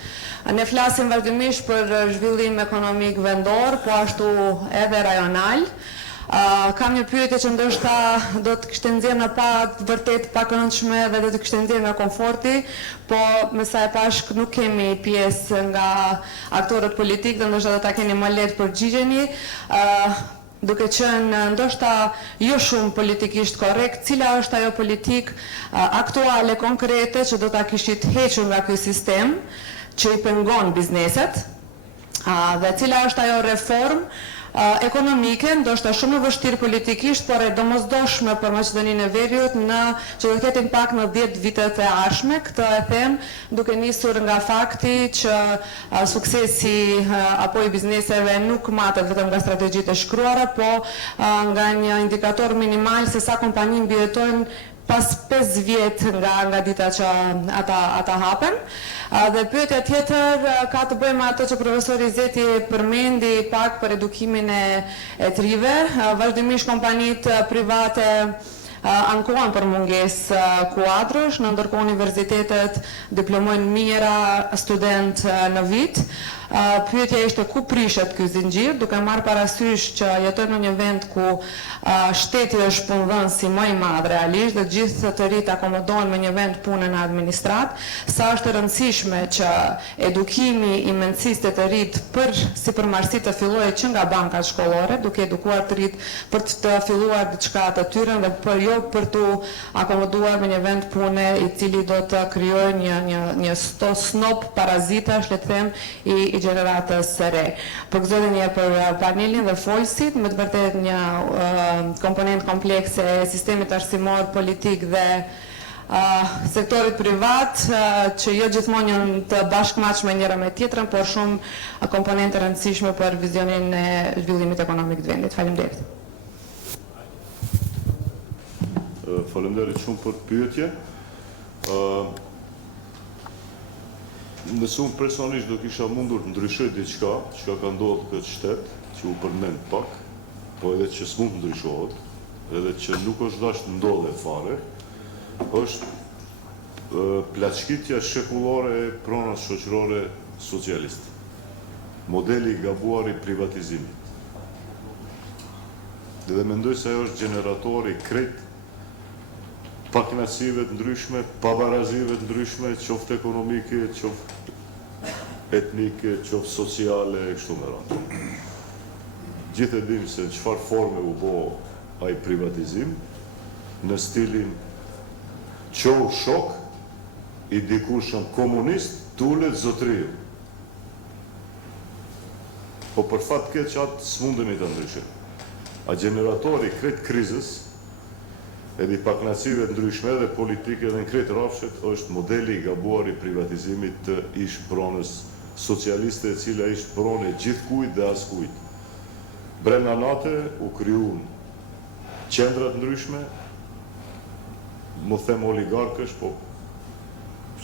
Ne flasim vazhdimisht për zhvillim ekonomik vendor, po ashtu edhe rajonal. Kam një pyetje që ndoshta do të kishte nxjerrë në pa vërtet pakëndshme dhe do të kishte nxjerrë nga komforti, po me sa e pash nuk kemi pjesë nga aktorët politikë, dhe ndoshta do ta keni më lehtë përgjigjeni. Duke qenë ndoshta jo shumë politikisht korrekt, cila është ajo politikë aktuale, konkrete, që do ta kishit hequr nga ky sistem që i pengon bizneset, dhe cila është ajo reformë ekonomike, ndoshta shumë e vështirë politikisht, por e domosdoshme për Maqedoninë e Veriut që do të ketë impakt në 10 vitet e ardhshme. Këtë e them duke nisur nga fakti që suksesi apo i bizneseve nuk matet vetëm nga strategjitë e shkruara, po nga një indikator minimal se sa kompani mbijetojnë pas 5 vjet nga dita që ata hapen. Dhe pyetja tjetër ka të bëjë me ato që profesori Zeti përmendi pak për edukimin e trive. Vazhdimisht kompanitë private ankohen për mungesë kuadrësh, në ndërkohë universitetet diplomojnë mijëra student në vit. Pyetja ishte ku prishet ky zinxhir, duke marrë parasysh që jetojmë në një vend ku shteti është punëdhënësi më i madh realisht dhe gjithë të rinjt akomodohen me një vend pune në administrat, sa është e rëndësishme që edukimi i mendësisë të rinjt si përmarrësi të fillojë që nga bankat shkollore, duke edukuar të rinjt për të filluar diçka të tyre dhe për të akomoduar me një vend pune i cili do të krijojë një snop parazitash, le të them, i gjeneratës së re. Përgëzoj një për panelin dhe folësit, me të vërtet një komponent komplekse e sistemit arsimor, politik dhe sektorit privat, që jo gjithmonë janë të bashkëmarrshme njëra me tjetrën, por shumë komponente rëndësishme për vizionin e zhvillimit ekonomik të vendit. Faleminderit. Faleminderit shumë për pyetje. Nëse unë personalisht do kisha mundur të ndryshoj diçka që ka ndodhur këtë shtet, që u përmend pak, po edhe që s'mund të ndryshohet, edhe që nuk është dashur të ndodhe fare, është plaçkitja shekullore e pronës shoqërore socialiste. Modeli i gabuar i privatizimit. Dhe mendoj se ajo është generatori krejt pakënaqësive të ndryshme, pabarazive të ndryshme, qoftë ekonomike, qoftë etnike, qoftë sociale, e kështu me radhë. Gjithë e dim se në çfarë forme u bë ai privatizim, në stilin qohu shok, i dikushëm komunist, tullet zotriju. Po për fat keq që atë s'mundemi të ndryshim. A generatori krejt krizës, edhe i pakënaqësive të ndryshme dhe politike dhe në krejt rrafshet, është modeli i gabuar i privatizimit të ish pronës socialiste, e cila ish pronë e gjithë kujt dhe as kujt. Brenda nate u kriju qendra të ndryshme, më them oligarkësh, po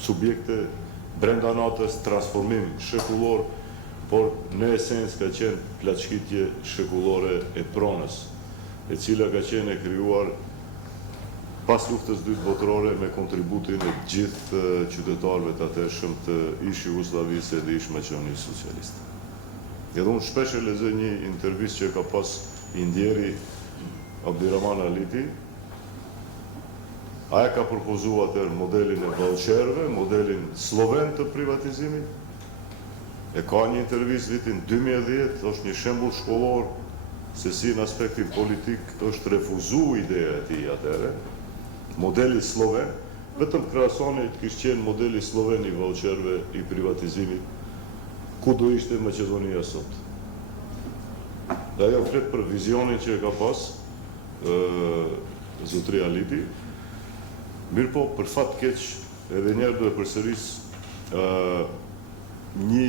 subjekte brenda natës, transformim shekullor, por në esencë ka qenë plaçkitje shekullore e pronës, e cila ka qenë e krijuar pas luftës dytë botërore me kontributin e gjithë qytetarëve të atëshëm të ish Jugosllavisë dhe ish Maqedonisë Socialiste. Edhe unë shpesh e lexoj një intervistë që ka pas i ndjeri Abdirahman Aliti. Aja ka propozu atër modelin e vaucherëve, modelin sloven të privatizimit. E ka një intervjist vitin 2010, është një shembull shkollor se si në aspektin politik është refuzu ideja e tij atëre. Modeli sloven, vetëm krahasoni të kishte qenë modeli sloven i vaucherëve i privatizimit, ku do ishte Maqedonia sot. Dhe ajo flet për vizionin që e ka pas zotria Aliti. Mirë po, për fat keq, edhe njerë do e përsëris një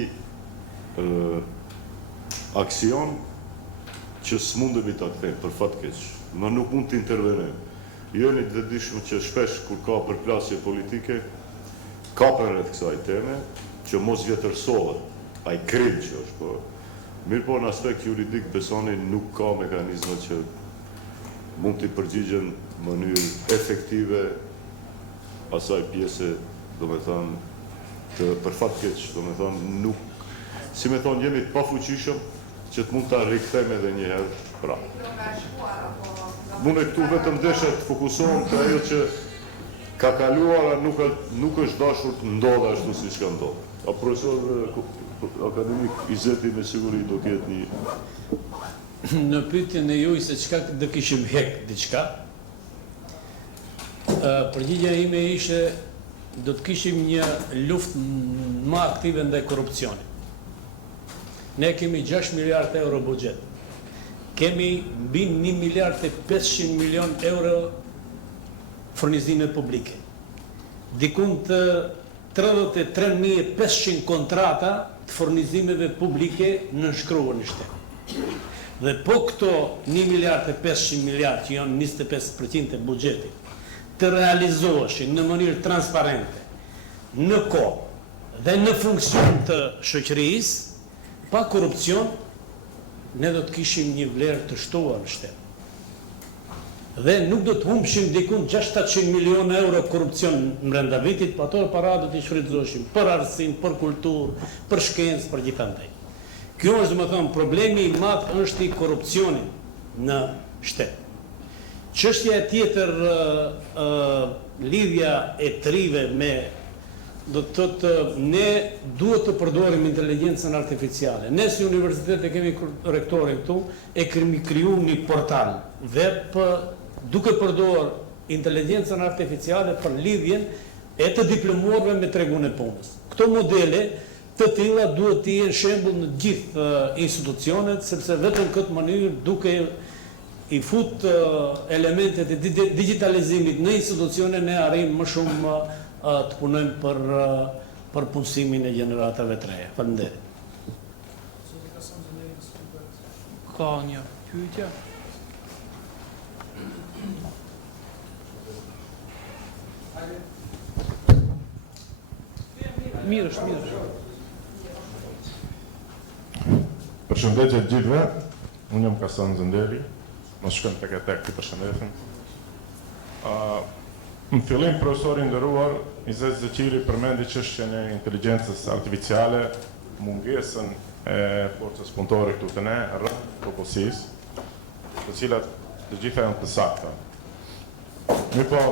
aksion që s'mundemi ta kthejmë, për fat keq. Në nuk mund të intervenojmë. Jeni të vetëdijshëm që shpesh kur ka përplasje politike, kapen rreth kësaj teme, që mos vjetërsohet ai krim që është, po. Mirë po, në aspekt juridik besoni nuk ka mekanizme që mund t'i përgjigjen në mënyrë efektive asaj pjese, do me thënë, të përfat keq, do me thënë, nuk, si me thonë, jemi të pafuqishëm që të mund të rikthejmë edhe njëherë pra. Mund e këtu vetëm deshe të fokusohem të ajo që ka kaluara nuk është dashur të ndodhe ashtu si shka ndodhe. A profesor akademik Izeti me siguri do ketë një... Në pyetjen e juaj se çka do kishim hek diçka, përgjigjja ime ishte do të kishim një luftë më aktive ndaj korrupsionit. Ne kemi 6 miliard euro buxhet. Kemi mbi 1 miliard e 500 milion euro furnizime publike. Dikun të 33.500 kontrata të furnizimeve publike nënshkruar në shtet. Dhe po këto 1 miliard e 500 miliard që janë 25% e buxhetit të realizoheshin në mënyrë transparente, në kohë dhe në funksion të shoqërisë, pa korrupsion, ne do të kishim një vlerë të shtuar në shtet. Dhe nuk do të humbshim dikun 600 milion euro korrupsion brenda vitit, pa ato para do t'i shfrytëzoheshim për arsim, për kulturë, për shkencë, për gjithandaj. Kjo është, më thëmë, problemi i madh është i korrupsionit në shtet. Çështja e tjetër, lidhja e trive me, do të thotë, ne duhet të përdorim inteligjencën artificiale. Ne si universitet e kemi rektorin këtu, e kemi kriju një portal web duke përdor inteligjencën artificiale për lidhjen e të diplomuarve me tregun e punës. Këto modele të tilla duhet të jenë shembull në gjithë institucionet, sepse vetëm në këtë mënyrë duke I fut elementet e digitalizimit në institucione ne arrijmë më shumë të punojmë për punësimin e gjeneratave të reja. Faleminderit. Ka një pyetje? Mirë është. Përshëndetje gjithëve, unë jam Kasan Zëndeli, mos shkojmë tek e tek të përshëndesim. Në fillim, profesori nderuar, Izet Zeqiri përmendi çështjen e inteligjencës artificiale, mungesën e forcës punëtore këtu të ne, rreth popullsisë, të cilat të gjitha janë të sakta. Mirë,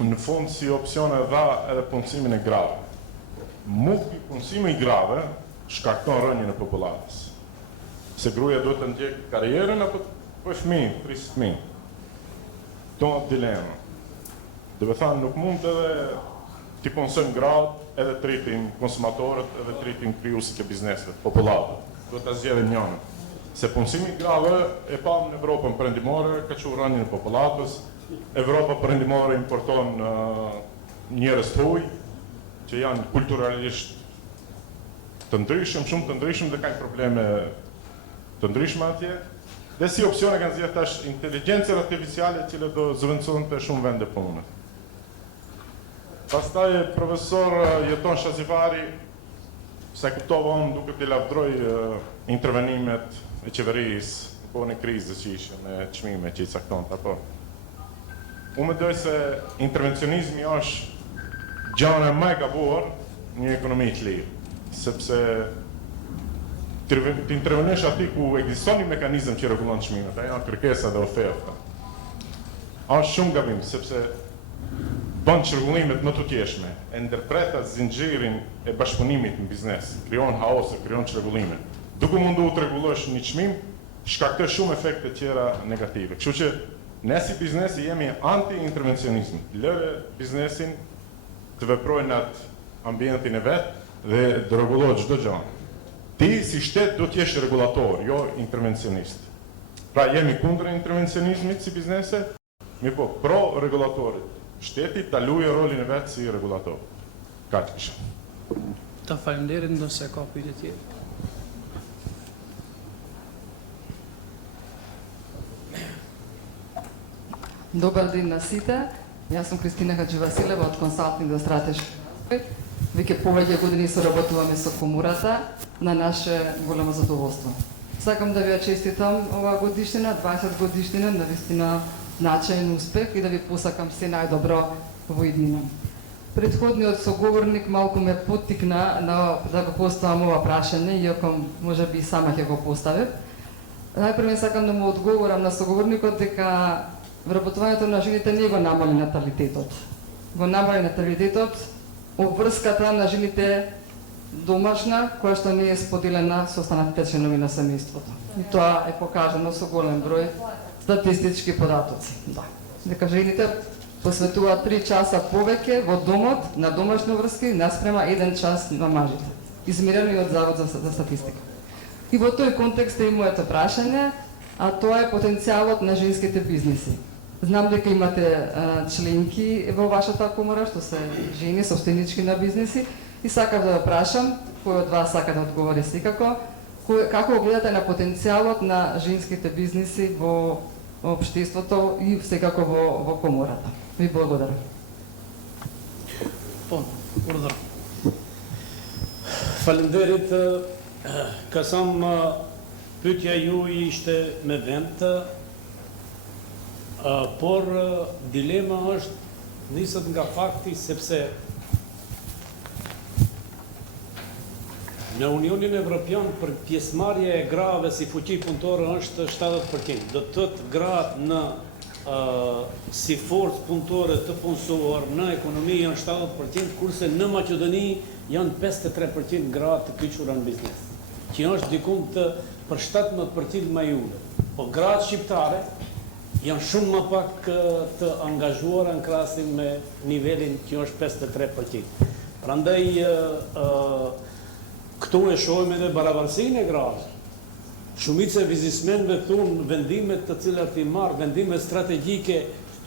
në fund si opsione dha edhe punësimin e grave. Punësimi I grave shkakton rënjën e popullatës. Se gruaja duhet të ndjek karrierën apo fëmijë, prisë fëmijë. Këto është dilema. Do të thënë nuk mund edhe t'i punësojmë gratë edhe tritin konsumatorët edhe tritin krijuesit e biznesit, popullatën. Duhet ta zgjedhim njërin. Se punësimi grave e pam në Evropën perëndimore ka çuar rënjën e popullatës. Evropa perëndimore importon njerëz të huaj që janë kulturalisht të ndryshëm, shumë të ndryshëm dhe kanë probleme të ndryshme atje. Dhe si opsione kanë zgjedhur tash inteligjencën artificiale që do zëvendësonte shumë vende punës. Pastaj profesor Jeton Shazifari, sa kuptova unë duke të lavdroj intervenimet e qeverisë në kohën e krizës që ishin me çmime që I caktonte apo. Unë mendoj se intervencionizmi është gjëra më e gabuar në një ekonomi të lirë, sepse të intervenosh aty ku ekziston një mekanizëm që rregullon çmimet, ajo janë kërkesa dhe oferta. Është shumë gabim, sepse bën çrregullimet më të tjeshme, e ndërpret atë zinxhirin e bashkëpunimit në biznes, krijon haos, krijon çrregullime. Duke munduar të rregullosh një çmim, shkakton shumë efekte tjera negative. Kështu që ne si biznesi jemi anti-intervencionizëm. Lëre biznesin të veprojë në atë ambientin e vet dhe të rregullohet çdo gjë. Ti si shtet do t'jesh regulator, jo intervencionist. Pra jemi kundër intervencionizmit si biznese, mirë po, pro regulatorit. Shteti ta luajë rolin e vet si regulator. Kaq kisha. Të faleminderit nëse ka pyetje tjetër. Dobar ден на сите. Јас сум Кристина Хадживасилева од консалтинг за стратешки развој. Веќе повеќе години соработуваме со комората на наше големо задоволство. Сакам да ви ја честитам оваа годишнина, 20 годишнина, навистина начаен успех и да ви посакам се најдобро во иднина. Претходниот соговорник малку ме поттикна да го поставам ова прашање, иако можеби и сама ќе го поставам. Најпрво сакам да му одговорам на соговорникот дека вработувањето на жените не го намали наталитетот. Го намали наталитетот обврската на жените домашна, која што не е споделена со останатите членови на семејството. И тоа е покажано со голем број статистички податоци. Да. Дека жените посветуваат 3 часа повеќе во домот на домашни врски наспрема 1 час на мажите. Измерено и од Завод за статистика. И во тој контекст е моето прашање, а тоа е потенцијалот на женските бизнеси. Знам дека имате членки во вашата комора, што се жени, собственички на бизнеси, и сакав да прашам, кој од вас сака да одговори секако, како гледате на потенцијалот на женските бизнеси во општеството и секако во комората. Ви благодарам. Благодарам. Faleminderit, Kasam, pyetja ju ishte me vend, por dilema është nisët nga fakti sepse në Unionin Evropian për pjesëmarrje e grave si fuqi punëtore është 70%. Do të thotë gratë në si forcë punëtore të punësuar në ekonomi janë 70%, kurse në Maqedoni janë 53% gratë të kyçura në biznes, që është dikum për 17% më i ulët. Po gratë shqiptare janë shumë më pak të angazhuara në krahasim me nivelin që është 53%. Prandaj këtu e shohim edhe barabarsinë e grave. Shumica e biznismenëve thunë vendimet të cilat i marr, vendimet strategjike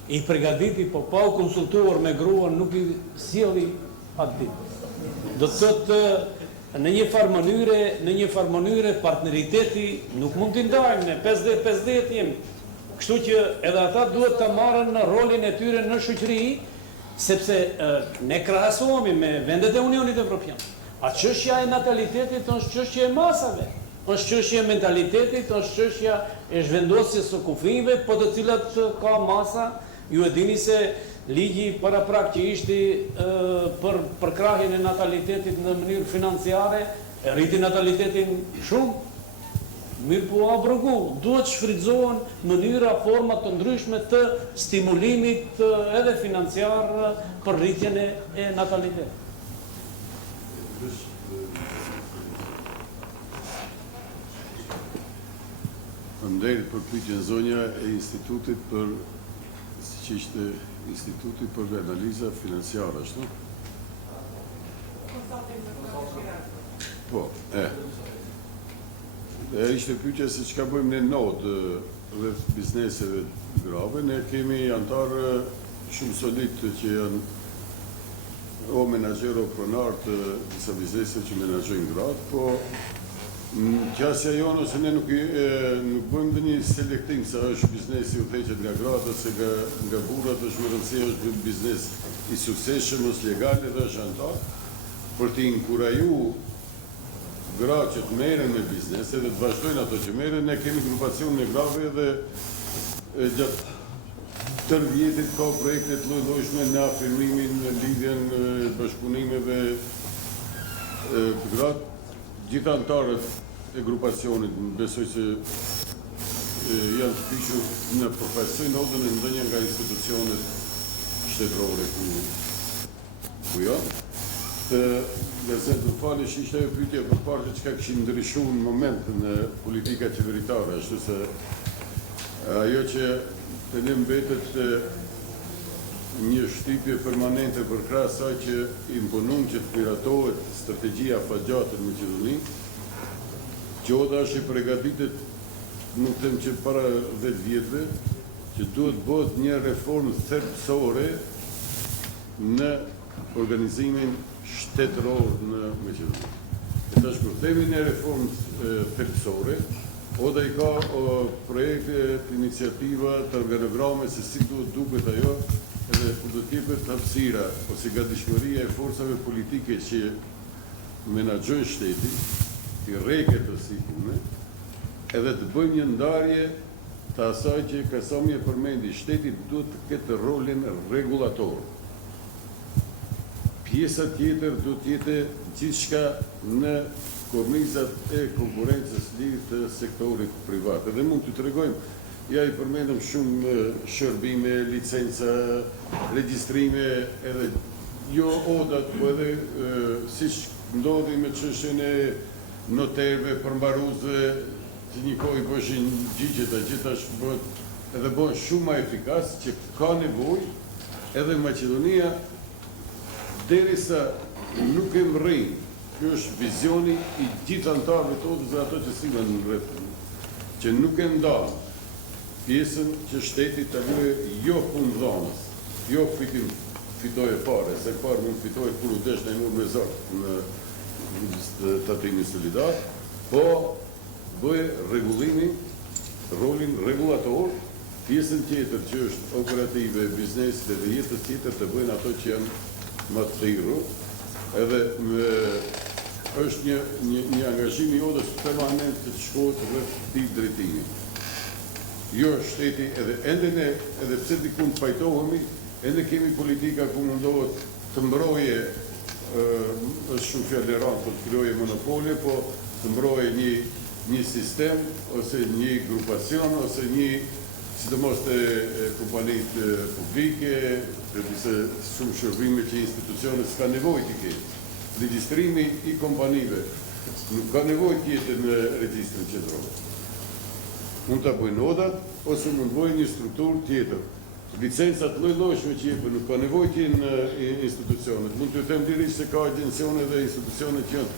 i përgatiti, po pa u konsultuar me gruan nuk i sjelli atë ditë. Do të thotë në një farë mënyre partneriteti nuk mund t'i ndajmë, ne 50-50 jemi. Kështu që edhe ata duhet të marrën në rolin e tyre në shoqëri, sepse ne krahasohemi me vendet e Unionit Evropian. A çështja e natalitetit është çështje e masave, është çështje e mentalitetit, është çështja e zhvendosjes së kufive, po të cilat ka masa. Ju e dini se ligji paraprak që ishte për krahjen e natalitetit në mënyrë financiare, rriti natalitetin shumë. Mirë po abrogu, duhet shfrytëzohen mënyra, forma të ndryshme të stimulimit edhe financiar për rritjen e natalitetit. Faleminderit për pyetjen zonja e institutit për, siç ishte instituti për analiza financiare, ashtu? Po, ishte pyetja se çka bëjmë ne nodë rreth bizneseve grave. Ne kemi antarë shumë solid që janë o menaxher o pronar të disa bizneseve që menaxhojnë gratë, po në qasja jonë ose ne nuk bëjmë dhe një selektim sa është biznesi u theqet nga gratë ose nga burrat, është më rëndësishme është biznes i suksesshëm ose legal edhe është antar, për t'i inkuraju gratë që të merren me biznes edhe të vazhdojnë ato që merren. Ne kemi grupacion në grave dhe gjatë tërë vjetit ka projekte të lloj-llojshme në afirmimin, në lidhjen, bashkëpunimeve të gratë. Gjithë antarët e grupacionit besoj se janë të pyeshur në përfaqësojnë nodën e ndonjë nga institucionet shtetërore ku janë. Gazetë falesh ishte ajo pyetje për parë çka kishin ndryshuar në moment në politika qeveritare, ashtu se ajo që të ne mbetet një shtypje permanente për krah asaj që imponon që të miratohet strategjia afatgjatë në Maqedoni. Gjoda është i përgatitur, nuk them që para 10 vjetëve, që duhet bëhet një reformë thelbësore në organizimin shtetëror në Maqedoni. E tash kur themi në reformë thelbësore, Oda i ka projekte, iniciativa, të organograme se si duhet duket ajo, edhe ku do t'jepet hapësira ose gatishmëria e forcave politike që menaxhojnë shtetin, i rreket të sikune, edhe të bëjmë një ndarje të asaj që Kasami e përmendi, shteti duhet të ketë rolin regulator. Pjesa tjetër do t'jetë gjithçka në kornizat e konkurencës lidhë të sektorit privat. Edhe mund të tregojmë, ja i përmendëm shumë shërbime, licenca, regjistrime, edhe jo odat, po edhe siç ndodhi me çështjen e noterëve, përmbaruesve, që një kohë i bëshin gjigjet, gjithash bëhet edhe bëhen shumë më efikas, që ka nevojë edhe Maqedonia, derisa nuk e mrrin. Kjo është vizioni i gjithë antarëve tonë dhe ato që sillen në rreth, që nuk e ndan pjesën që shteti të lëjë jo punëdhënës, jo fitoje fare, se parë mund fitoje kur u desh në mur me zot në tatimin solidar, po bëjë rregullimin, rolin regulator, pjesën tjetër që është operative, biznesit dhe jetës tjetër të bëjnë ato që janë më të thirrur, edhe është një angazhim i odës permanent të shkohet rreth këtij drejtimi. Jo shteti edhe pse diku të pajtohemi, ende kemi politika ku mundohet të mbrojë, është shumë fjalë rënd për të krijuar monopole, po të mbrojë një sistem ose një grupacion ose një sidomos të kompanitë publike, se shumë shërbime që institucionet s'ka nevojë të ketë. Regjistrimi i kompanive nuk ka nevojë të jetë në regjistrin qendror. Mund ta bëjnë odat ose mund bëjnë një strukturë tjetër. Licencat lloj-llojshme që jepen nuk ka nevojë të jenë në institucionet. Mund t'ju them direkt se ka agjencione dhe institucione që janë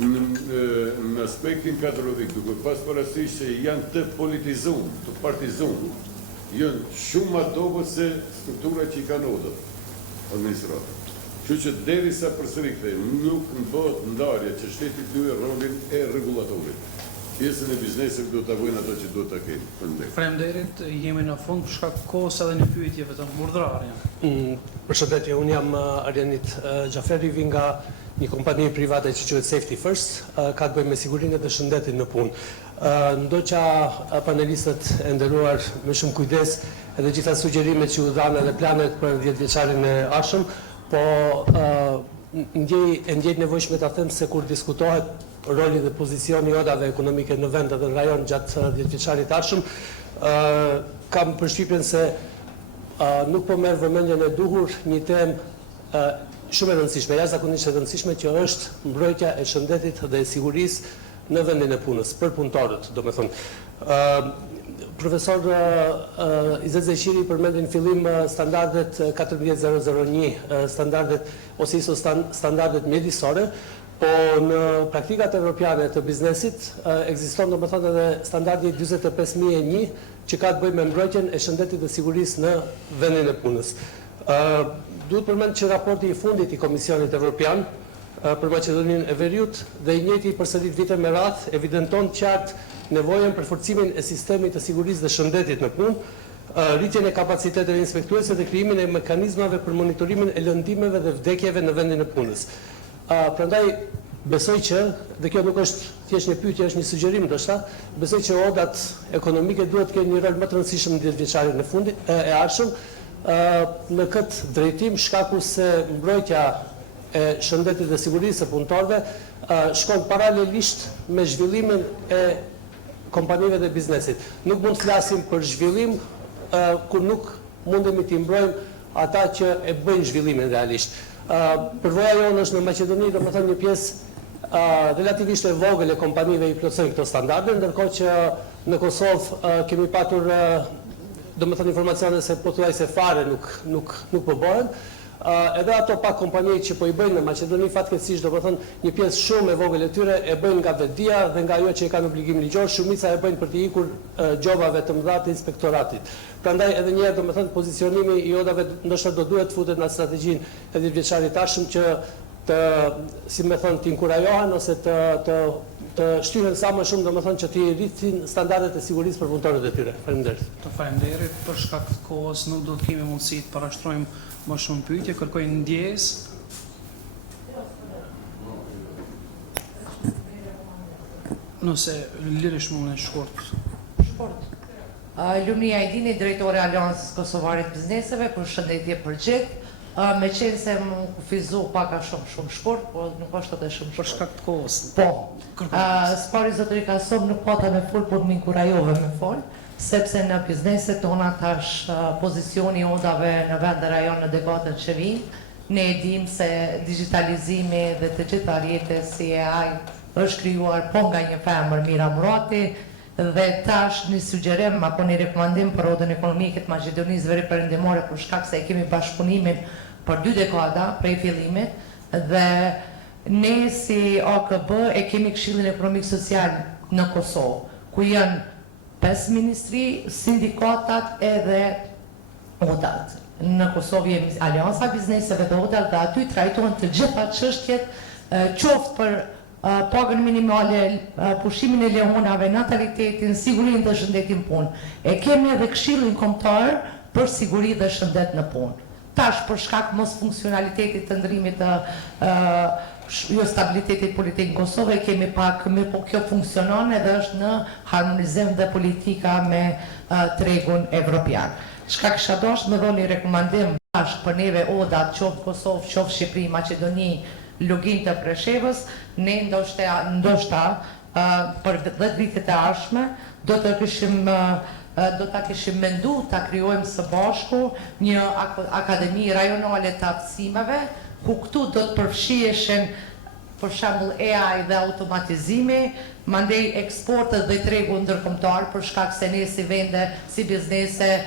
në aspektin kadrovik, duke pas parasysh se janë të politizuar, të partizuar, janë shumë më dobët se struktura që i kanë odët administratë. Kështu që derisa përsëri nuk bëhet ndarja që shteti të lyejë rolin e rregullatorit. Pjesën e biznesit duhet ta bëjnë ato që duhet ta kenë. Faleminderit, jemi në fund për shkak të kohës edhe një pyetje vetëm urdhrarja. Përshëndetje, unë jam Arjanit Xhaferi, vi nga një kompani private që quhet Safety First, ka të bëjë me sigurinë dhe shëndetin në punë. Ndoqa panelistët e nderuar me shumë kujdes edhe gjitha sugjerimet që u dhanë edhe planet për 10 vjeçarin e ardhshëm, po ndjej nevojshme ta them se kur diskutohet roli dhe pozicioni i odave ekonomike në vend dhe në rajon gjatë 10 vjeçarit të ardhshëm, kam përshtypjen se nuk po merr vëmendjen e duhur një temë shumë e rëndësishme, jashtëzakonisht e rëndësishme, që është mbrojtja e shëndetit dhe e sigurisë në vendin e punës, për punëtorët, domethënë. Profesor Izet Zeqiri përmendi në fillim standardet 14001, standardet ose ISO standardet mjedisore, po në praktikat evropiane të biznesit ekziston domethënë edhe standardi 45001 që ka të bëjë me mbrojtjen e shëndetit dhe sigurisë në vendin e punës. Duhet përmend që raporti i fundit i Komisionit Evropian për Maqedoninë e Veriut dhe i njëjti përsërit vite me radhë evidenton qartë nevojën për forcimin e sistemit të sigurisë dhe shëndetit në punë, rritjen e kapaciteteve inspektuese dhe krijimin e mekanizmave për monitorimin e lëndimeve dhe vdekjeve në vendin e punës. Prandaj besoj që, dhe kjo nuk është thjesht një pyetje, është një sugjerim ndoshta, besoj që odat ekonomike duhet të kenë një rol më të rëndësishëm në 10 vjeçarin e fundit e ardhshëm në këtë drejtim, shkaku se mbrojtja e shëndetit dhe sigurisë së punëtorëve shkon paralelisht me zhvillimin e kompanive dhe biznesit. Nuk mund të flasim për zhvillim kur nuk mundemi të mbrojmë ata që e bëjnë zhvillimin realisht. Përvoja jonë është në Maqedoni, domethënë një pjesë relativisht e vogël e kompanive i plotësojnë këto standarde, ndërkohë që në Kosovë kemi patur domethënë informacione se pothuajse fare nuk po bëhen. Edhe ato pak kompani që po i bëjnë në Maqedoni, fatkeqësisht domethënë një pjesë shumë e vogël e tyre e bëjnë nga vetdia dhe nga ajo që i kanë obligim ligjor, shumica e bëjnë për të ikur gjobave të mëdha të inspektoratit. Prandaj edhe një herë domethënë pozicionimi i odave ndoshta do duhet të futet në strategjinë e 10 vjeçarit të ardhshëm që të, si më thon, të inkurajohen ose të shtyhen sa më shumë domethënë që të rritin standardet e sigurisë për punëtorët e tyre. Faleminderit. Faleminderit, për shkak të kohës nuk do të kemi mundësi të parashtrojmë më shumë pyetje, kërkoj ndjes. Nëse lirish mund në shkurt. Lumnia Ajdini, drejtore e Aleancës Kosovare të Bizneseve, për shëndetje për gjithë. Me qenë se më kufizu paka shumë shkurt, po nuk është edhe shumë shkurt. Për shkak të kohës. Po. Spari zotëri Kasom nuk pata me full, por më inkurajove me full, sepse në bizneset tona tash pozicioni odave në vend dhe rajon në debatën që vinë, ne e dim se digitalizimi dhe të gjitha rjetës si AI është krijuar po nga një femër, Mira Murati, dhe tash një sugjerim apo një rekomandim për odën ekonomike të Maqedonisë Veriperëndimore për shkak se e kemi bashkëpunimin për 2 dekada prej fillimit dhe ne si AKB e kemi Këshillin Ekonomik Social në Kosovë, ku janë 5 ministri, sindikatat edhe odat. Në Kosovë jemi Aleanca Bizneseve dhe odat dhe aty trajtojnë të gjitha çështjet qoftë për pagën minimale, pushimin e lehonave, natalitetin, sigurinë dhe shëndetin punë. E kemi edhe Këshillin Kombëtar për siguri dhe shëndet në punë. Tash për shkak mos funksionalitetit të ndrimit jo stabilitetit politik në Kosovë, kemi pak, po kjo funksionon edhe është në harmonizim dhe politika me tregun evropian. Çka kisha dashur me dhoni rekomandim bashkë për neve odat, qoftë Kosovë, qoftë Shqipëri, Maqedoni, login të Preshevës, ne ndoshta për 10 vitet e ardhshme do ta kishim mendu ta krijojmë së bashku një akademi rajonale të aftësimeve, ku këtu do të përfshiheshin për shembull AI dhe automatizimi, mandej eksportet dhe tregu ndërkombëtar, për shkak se ne si vende, si biznese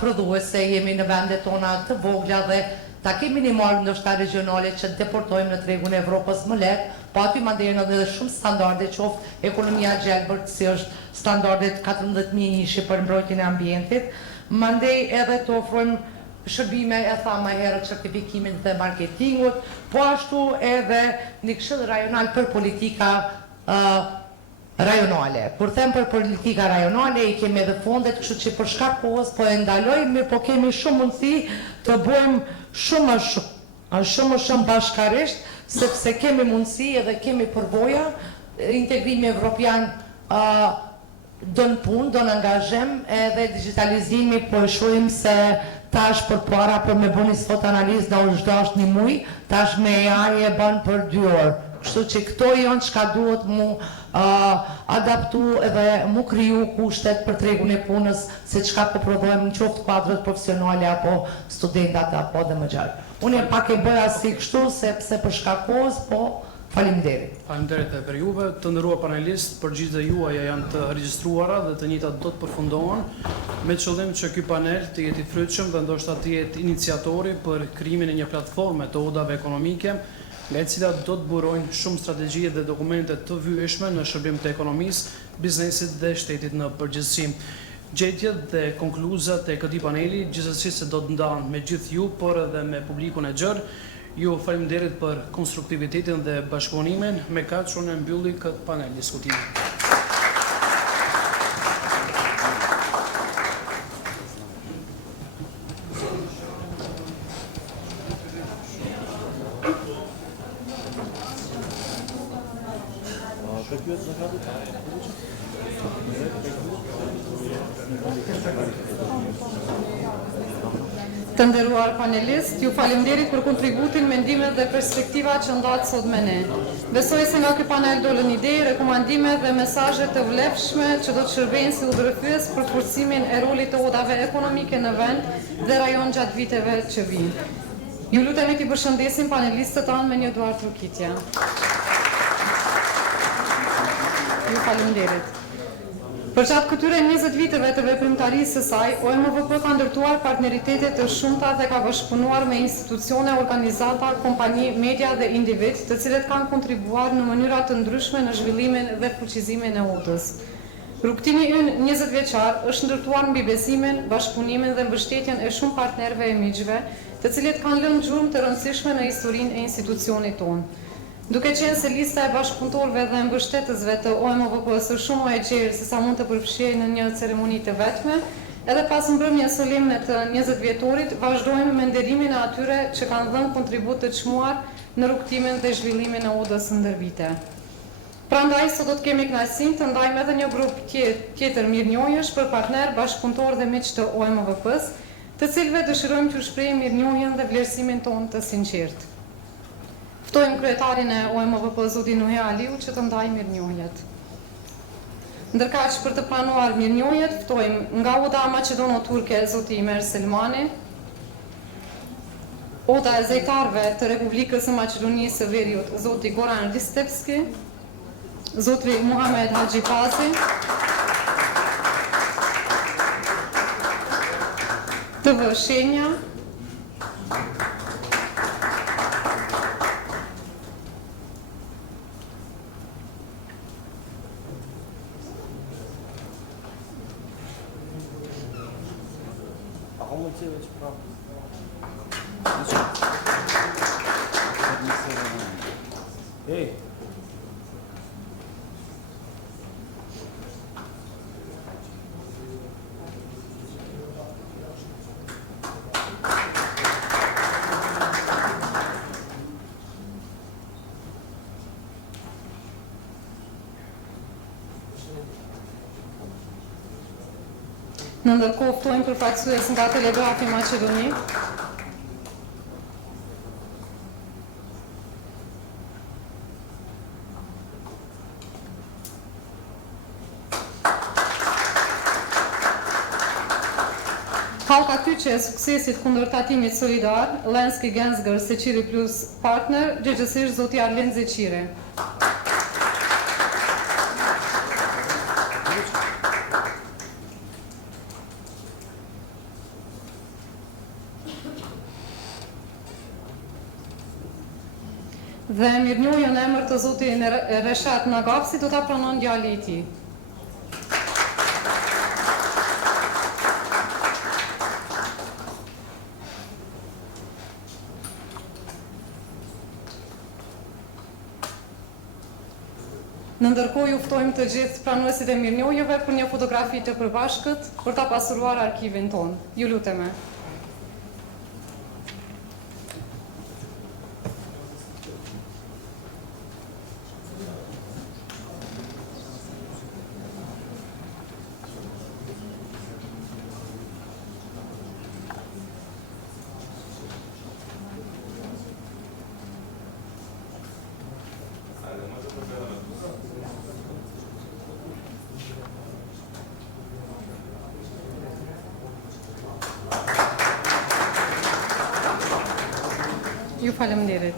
prodhuese jemi në vendet tona të vogla dhe ta kemi një marrë ndoshta regionale që deportojmë në tregun e Evropës më lehtë, po aty mandej edhe shumë standarde, qoftë ekonomia gjelbër, si është standardet 14.000 ishi për mbrojtjen e ambientit, mandej edhe të ofrojmë shërbime, e tha më herët, certifikimin dhe marketingut, po ashtu edhe një këshill rajonal për politika rajonale. Kur them për politika rajonale, i kemi edhe fondet, kështu që për shkak kohës po e ndalojmë, po kemi shumë mundësi të bëjmë shumë bashkarisht, sepse kemi mundësi edhe kemi përvoja, integrimi evropian don punë, don angazhem, edhe digitalizimi po e shohim se tash për para për me bëni sot analizë da u zhdash një muj, tash me AI e bën për 2 orë. Kështu që këto janë çka duhet mu adaptu edhe mu kriju kushtet për tregun e punës, se çka po prodhojmë në qoftë kuadrët profesionale apo studentat apo dhe më gjatë. Unë pak e bëja si kështu, sepse për shkak kohës, po faleminderit. Faleminderit edhe për juve, të nderuar panelistë, përgjigjet juaja janë të regjistruara dhe të njëjtat do të përfundohen, me qëllim që ky panel të jetë i frytshëm dhe ndoshta të jetë iniciatori për krijimin e një platforme të udhave ekonomike, nga e cila do të burojnë shumë strategji dhe dokumente të vyeshme në shërbim të ekonomisë, biznesit dhe shtetit në përgjithësi. Gjetjet dhe konkluzat e këtij paneli gjithsesi se do të ndahen me gjithë ju, por edhe me publikun e gjerë. Ju faleminderit për konstruktivitetin dhe bashkëpunimin, me kaq unë mbylli këtë panel diskutimi. Të nderuar panelist, ju faleminderit për kontributin, mendimet dhe perspektiva që ndatë sot me ne. Besoj se nga ky panel dolën ide, rekomandime dhe mesazhe të vlefshme që do të shërbejnë si udhërrëfyes për forcimin e rolit të udhave ekonomike në vend dhe rajon gjatë viteve që vijnë. Ju lutemi t'i përshëndesim panelistët tanë me një duar trokitje. Ju faleminderit. Për gjatë këtyre 20 viteve të veprimtarisë së saj, OMVP ka ndërtuar partneritete të shumta dhe ka bashkëpunuar me institucione, organizata, kompani, media dhe individ, të cilët kanë kontribuar në mënyra të ndryshme në zhvillimin dhe fuqizimin e udhës. Rrugtimi ynë 20 vjeçar është ndërtuar mbi besimin, bashkëpunimin dhe mbështetjen e shumë partnerëve e miqve, të cilët kanë lënë gjurmë të rëndësishme në historinë e institucionit tonë. Duke qenë se lista e bashkëpunëtorëve dhe mbështetësve të OMVP-s është shumë e gjerë se sa mund të përfshihej në një ceremoni të vetme, edhe pas mbrëmjes solemne të 20 vjetorit, vazhdojmë me nderimin e atyre që kanë dhënë kontribut të çmuar në rrugtimin dhe zhvillimin e udhës ndër vite. Prandaj sot do të kemi kënaqësinë të ndajmë edhe një grup tjetër mirënjohjesh për partner, bashkëpunëtor dhe miq të OMVP-s, të cilëve dëshirojmë t'ju shprehim mirënjohjen dhe vlerësimin tonë të sinqertë. Ftojmë kryetarin e OMVP zotin Nuhi Aliu që të ndajë mirënjohjet. Ndërkaq për të planuar mirënjohjet, ftojmë nga Oda Maqedono-Turke zoti Imer Selmani, Oda e zejtarëve të Republikës së Maqedonisë së Veriut zoti Goran Ristevski, zoti Muhamed Haxhi Pazi, TV Shenja, Në ndërkohë ftojmë përfaqësues nga Telegrafi Maqedoni. Halka kyçe e suksesit kundër tatimit solidar, Lenski Gensger Seqiri Plus Partner, gjithësisht zoti Arlen Zeqiri. Dhe mirënjohje në emër të zotit Reshat Nagapsi do ta pranon djali i tij. Në ndërkohë ju ftojmë të gjithë pranuesit e mirënjohjeve për një fotografi të përbashkët për ta pasuruar arkivin tonë. Ju lutemi. Ju faleminderit.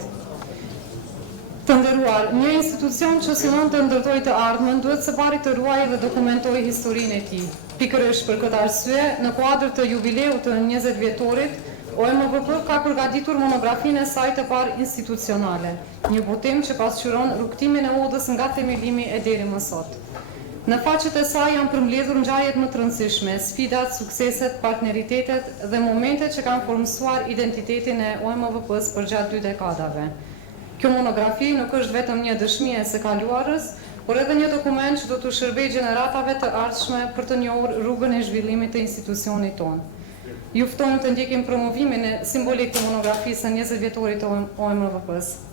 Të nderuar, një institucion që synon të ndërtojë të ardhmen duhet së pari të ruajë dhe dokumentojë historinë e tij. Pikërisht për këtë arsye, në kuadër të jubileut të 20 vjetorit, OMVP ka përgatitur monografinë e saj të parë institucionale, një botim që pasqyron rrugtimin e Odës nga themelimi e deri më sot. Në faqet e saj janë përmbledhur ngjarjet më të rëndësishme, sfidat, sukseset, partneritetet dhe momentet që kanë formsuar identitetin e OMVP-s përgjatë 2 dekadave. Kjo monografi nuk është vetëm një dëshmi e së kaluarës, por edhe një dokument që do të shërbejë gjeneratave të ardhshme për të njohur rrugën e zhvillimit të institucionit tonë. Ju ftojmë të ndjekim promovimin e simbolik të monografisë së 20 vjetorit të OMVP-s.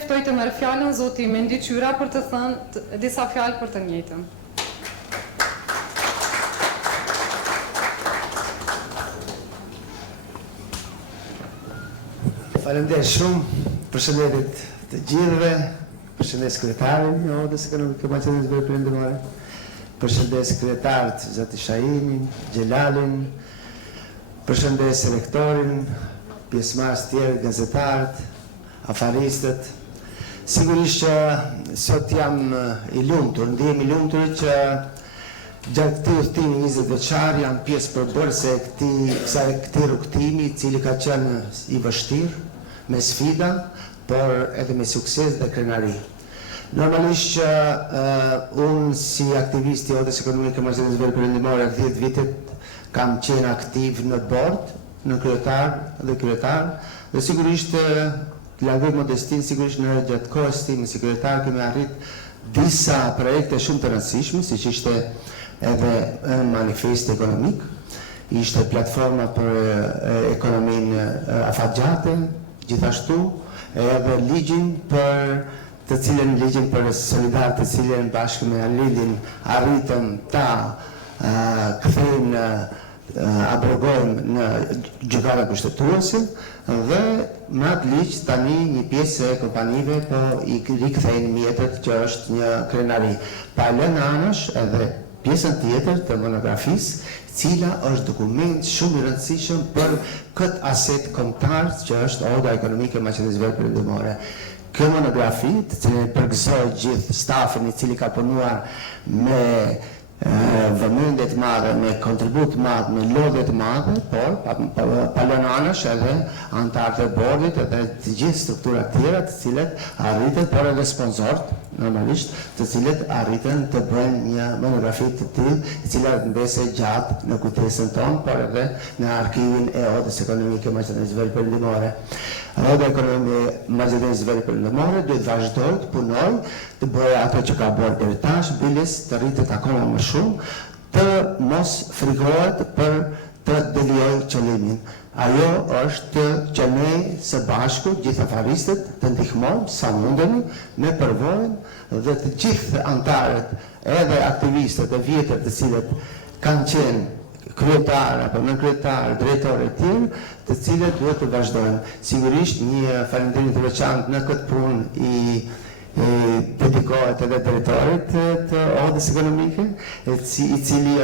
Ftoj të merr fjalën zoti Mendi Qyra për të thënë disa fjalë për të njëjtën. Faleminderit shumë, përshëndetje të gjithëve, përshëndet sekretarin e Odës Ekonomike Maqedonisë Veriut, përshëndet sekretarët zoti Shahinin, Xhelalin, përshëndet rektorin, pjesëmarrës tjerë, gazetarët, afaristët. Sigurisht që sot jam i lumtur, ndihem i lumtur që gjatë këtij udhtimi 20 vjeçar jam pjesë përbërëse e këtij rrugtimi, i cili ka qenë i vështirë, me sfida, por edhe me sukses dhe krenari. Normalisht që unë si aktivist i Odës Ekonomike Maqedonisë Veriut Perëndimore 10 vitet kam qenë aktiv në bord, në kryetar dhe kryetar, dhe sigurisht largoj modestin, sigurisht në gjatë kohës time si kryetar kemi arrit disa projekte shumë të rëndësishme, siç ishte edhe manifesti ekonomik, ishte platforma për ekonominë afatgjate, gjithashtu edhe ligjin për solidar, të cilën bashkë me Alidin arritëm ta kthejmë abrogojmë në gjykatën kushtetuese dhe me atë ligj tani një pjesë e kompanive po i rikthejnë mjetet që është një krenari. Pa lënë anash edhe pjesën tjetër të monografisë, cila është dokument shumë i rëndësishëm për këtë aset kombëtar që është Oda Ekonomike Maqedonisë Veriut Perëndimore. Kjo monografi, të cilën përgëzoj gjithë stafin i cili ka punuar me vëmendje të madhe, me kontribut të madh, me lodhje të madhe, por pa lënë anash edhe anëtarët e bordit edhe të gjithë strukturat tjera të cilët arritën, por edhe sponsorët, normalisht, të cilët arritën të bëjnë një monografi të tillë, e cila mbese gjatë në kujtesën tonë, por edhe në arkivin e Odës Ekonomike Maqedonisë Veriut Perëndimore. Oda Ekonomike Maqedonisë Veriut Perëndimore duhet vazhdojë të punojë, të bëjë ato që ka bërë deri tash, biles të rritet akoma më shumë, të mos frikohet për të devijoj qëllimin. Ajo është që ne së bashku, gjithë afaristët, të ndihmojmë sa mundemi me përvojën dhe të gjithë antarët, edhe aktivistët e vjetër të cilët kanë qenë kryetar apo nënkryetar, drejtorë e tjerë, të cilët duhet të vazhdojnë. Sigurisht një falënderim të veçantë në këtë punë i dedikohet edhe drejtorit të Odës Ekonomike, i cili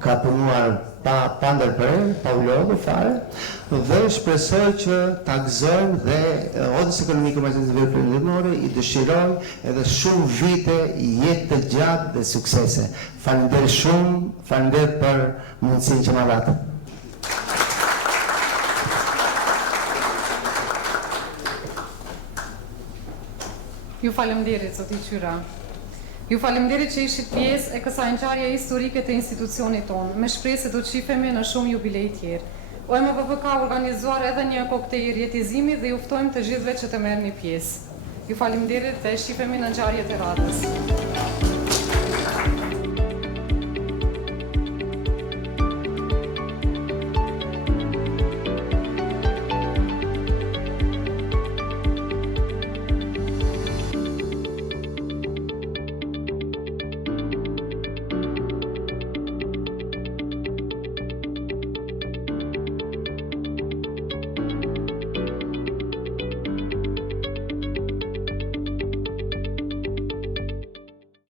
ka punuar pa ndërprerje, pa u lodhur fare, dhe shpresoj që ta gëzojmë dhe Odës Ekonomike Maqedonisë Veriprendimore i dëshiroj edhe shumë vite jetë të gjatë dhe suksese. Faleminderit shumë, faleminderit për mundësinë që ma dhatë. Ju falemderit, zoti Qyra. Ju falemderit që ishit pjesë e kësaj ngjarje historike të institucionit tonë, me shpresë se do të shifemi në shumë jubilej tjerë. OMVP ka organizuar edhe një koktejl rjetizimi dhe ju ftojmë të gjithëve që të merrni pjesë. Ju falemderit dhe shifemi në ngjarjet e radhës.